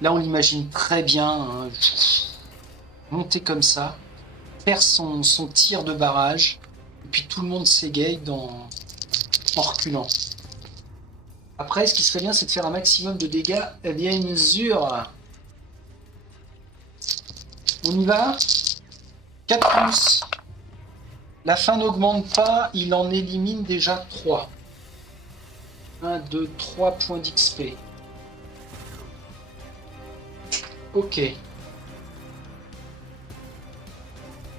Là, on l'imagine très bien. Hein. Monter comme ça. Faire son tir de barrage. Et puis tout le monde s'égaye en reculant. Après, ce qui serait bien, c'est de faire un maximum de dégâts. Eh bien sûr. On y va. 4+. La fin n'augmente pas, il en élimine déjà 3. 1, 2, 3 points d'XP. Ok.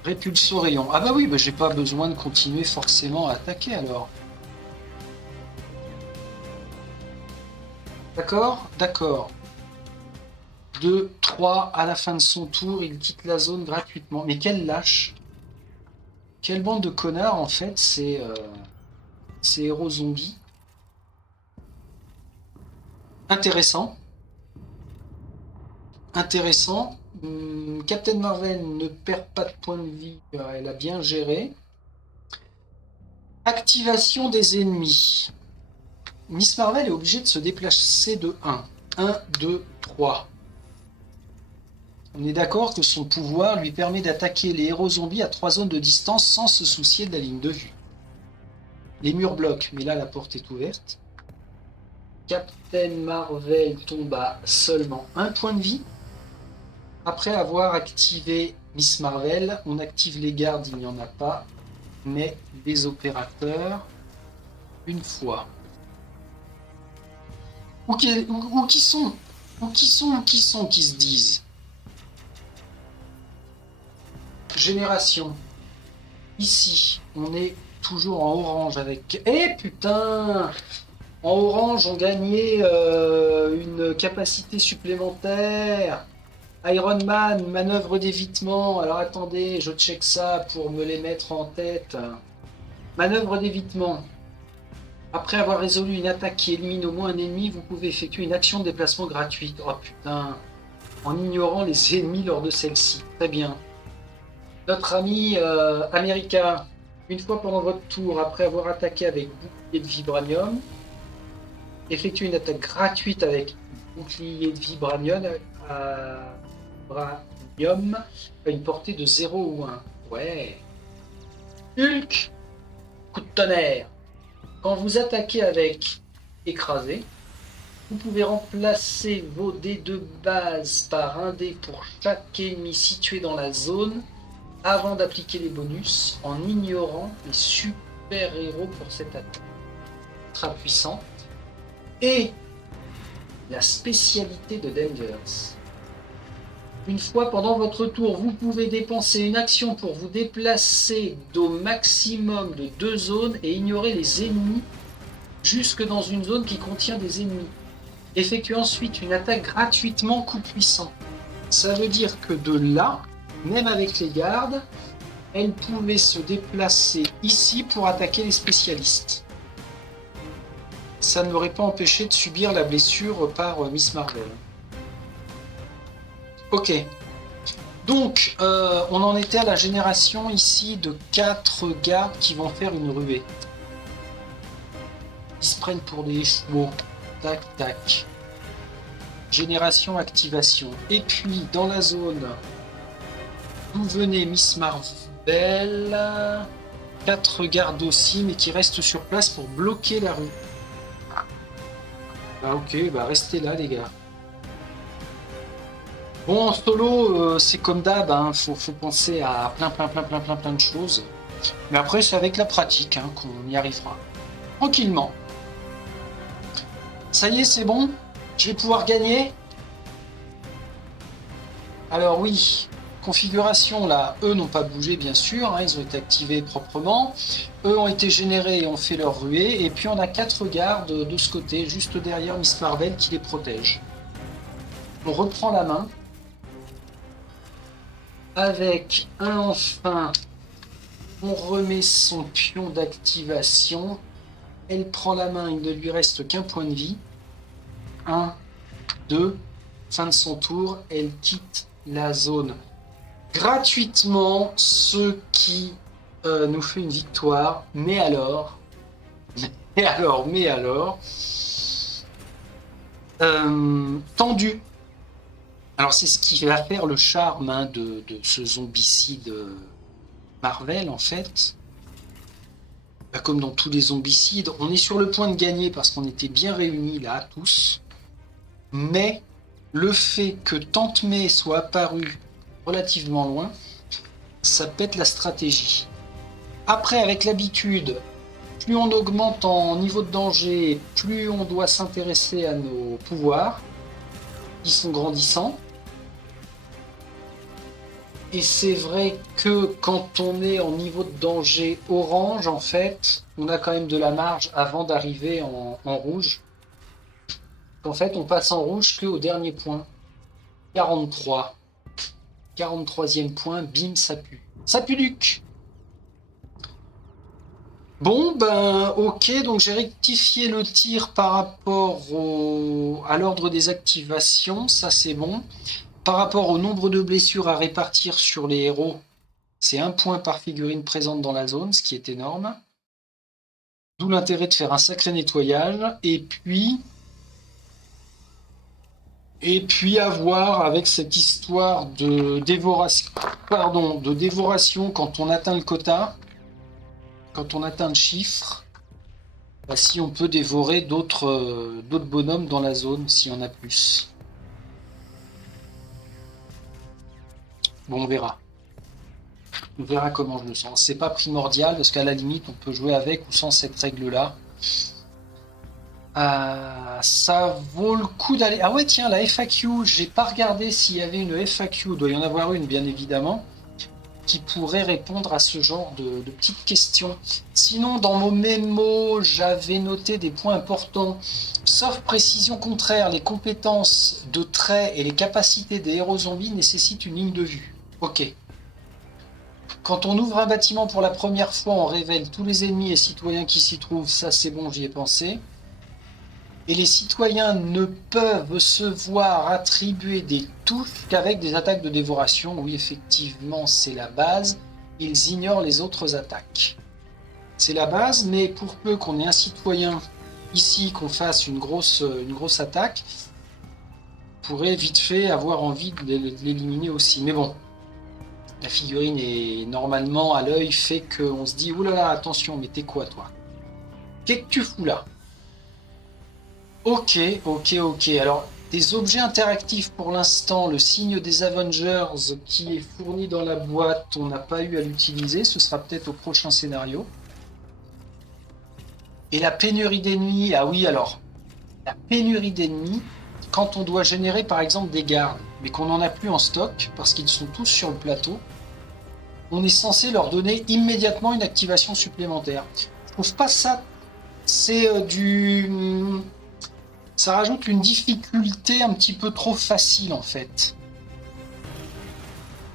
Répulsor rayon. Ah bah oui, bah j'ai pas besoin de continuer forcément à attaquer alors. D'accord? D'accord. 2, 3, à la fin de son tour, il quitte la zone gratuitement. Mais quel lâche! Quelle bande de connards en fait, ces héros zombies. Intéressant. Intéressant. Captain Marvel ne perd pas de points de vie, elle a bien géré. Activation des ennemis. Miss Marvel est obligée de se déplacer de 1. 1, 2, 3. On est d'accord que son pouvoir lui permet d'attaquer les héros zombies à 3 zones de distance sans se soucier de la ligne de vue. Les murs bloquent, mais là la porte est ouverte. Captain Marvel tombe à seulement 1 point de vie. Après avoir activé Miss Marvel, on active les gardes, il n'y en a pas, mais les opérateurs, une fois. Où qui sont qui se disent? génération. Ici, on est toujours en orange avec... Eh putain! En orange, on gagnait une capacité supplémentaire. Iron Man, manœuvre d'évitement. Alors attendez, je check ça pour me les mettre en tête. Manœuvre d'évitement. Après avoir résolu une attaque qui élimine au moins un ennemi, vous pouvez effectuer une action de déplacement gratuite. Oh putain! En ignorant les ennemis lors de celle-ci. Très bien. Notre ami America, une fois pendant votre tour, après avoir attaqué avec bouclier de vibranium, effectuez une attaque gratuite avec bouclier de vibranium à une portée de 0 ou 1. Ouais. Hulk, coup de tonnerre. Quand vous attaquez avec écrasé, vous pouvez remplacer vos dés de base par un dé pour chaque ennemi situé dans la zone avant d'appliquer les bonus en ignorant les super-héros pour cette attaque. Ultra puissant. Et la spécialité de Danvers. Une fois pendant votre tour, vous pouvez dépenser une action pour vous déplacer d'au maximum de 2 zones et ignorer les ennemis jusque dans une zone qui contient des ennemis. Effectuez ensuite une attaque gratuitement coup puissant. Ça veut dire que de là, même avec les gardes, elle pouvait se déplacer ici pour attaquer les spécialistes. Ça ne l'aurait pas empêché de subir la blessure par Miss Marvel. Ok. Donc, on en était à la génération ici de 4 gardes qui vont faire une ruée. Ils se prennent pour des chevaux. Tac, tac. Génération, activation. Et puis, dans la zone d'où venait Miss Marvel, 4 gardes aussi, mais qui restent sur place pour bloquer la rue. Ah ok, bah restez là les gars. Bon, en solo, c'est comme d'hab, hein, faut penser à plein de choses. Mais après, c'est avec la pratique hein, qu'on y arrivera. Tranquillement. Ça y est, c'est bon? Je vais pouvoir gagner? Alors oui, configuration là, eux n'ont pas bougé bien sûr, hein, ils ont été activés proprement. Eux ont été générés et ont fait leur ruée. Et puis on a 4 gardes de ce côté, juste derrière Miss Marvel qui les protège. On reprend la main. Avec un enfin, on remet son pion d'activation. Elle prend la main, il ne lui reste qu'un point de vie. 1, 2, fin de son tour, elle quitte la zone gratuitement, ce qui nous fait une victoire. Mais alors, tendu. Alors c'est ce qui va faire le charme hein, de ce zombicide Marvel en fait. Comme dans tous les zombicides, on est sur le point de gagner parce qu'on était bien réunis là tous. Mais le fait que Tante May soit apparue relativement loin, ça pète la stratégie. Après, avec l'habitude, plus on augmente en niveau de danger, plus on doit s'intéresser à nos pouvoirs, qui sont grandissants. Et c'est vrai que quand on est en niveau de danger orange, en fait, on a quand même de la marge avant d'arriver en rouge. En fait, on passe en rouge qu'au dernier point. 43. 43e point, bim, ça pue. Ça pue Luc. Bon, ben, ok, donc j'ai rectifié le tir par rapport à l'ordre des activations, ça c'est bon. Par rapport au nombre de blessures à répartir sur les héros, c'est 1 point par figurine présente dans la zone, ce qui est énorme. D'où l'intérêt de faire un sacré nettoyage. Et puis à voir avec cette histoire de dévoration quand on atteint le quota, quand on atteint le chiffre, bah, si on peut dévorer d'autres bonhommes dans la zone, s'il y en a plus. Bon, on verra. On verra comment je le sens. C'est pas primordial parce qu'à la limite, on peut jouer avec ou sans cette règle-là. Ça vaut le coup d'aller. Ah ouais, tiens, la FAQ. J'ai pas regardé s'il y avait une FAQ. Il doit y en avoir une, bien évidemment. qui pourrait répondre à ce genre de petites questions. Sinon, dans mon mémo, j'avais noté des points importants. Sauf précision contraire, les compétences de trait et les capacités des héros zombies nécessitent une ligne de vue. Ok. Quand on ouvre un bâtiment pour la première fois, on révèle tous les ennemis et citoyens qui s'y trouvent. Ça, c'est bon, j'y ai pensé. Et les citoyens ne peuvent se voir attribuer des touches qu'avec des attaques de dévoration. Oui, effectivement, c'est la base. Ils ignorent les autres attaques. C'est la base, mais pour peu qu'on ait un citoyen ici, qu'on fasse une grosse attaque, on pourrait vite fait avoir envie de l'éliminer aussi. Mais bon, la figurine est normalement à l'œil, fait qu'on se dit « Oulala, attention, mais t'es quoi, toi? Qu'est-ce que tu fous là ?» Ok. Alors, des objets interactifs pour l'instant, le signe des Avengers qui est fourni dans la boîte, on n'a pas eu à l'utiliser, ce sera peut-être au prochain scénario. Et la pénurie d'ennemis, ah oui, alors, la pénurie d'ennemis, quand on doit générer par exemple des gardes, mais qu'on n'en a plus en stock, parce qu'ils sont tous sur le plateau, on est censé leur donner immédiatement une activation supplémentaire. Je trouve pas ça, c'est ça rajoute une difficulté un petit peu trop facile en fait.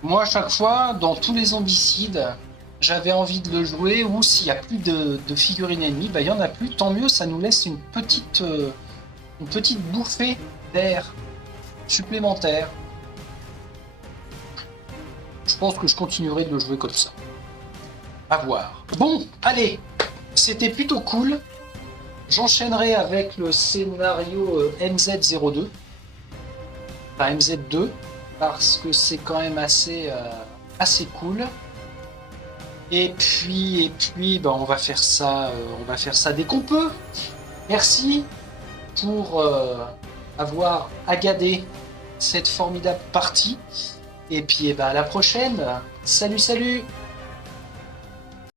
Moi, à chaque fois, dans tous les zombicides, j'avais envie de le jouer, ou s'il n'y a plus de figurines ennemies, bah, il n'y en a plus, tant mieux, ça nous laisse une petite bouffée d'air supplémentaire. Je pense que je continuerai de le jouer comme ça. À voir. Bon, allez, c'était plutôt cool. J'enchaînerai avec le scénario MZ02, enfin MZ2, parce que c'est quand même assez cool. Et puis, ben, on va faire ça dès qu'on peut. Merci pour avoir agadé cette formidable partie. Et puis, ben, à la prochaine. Salut.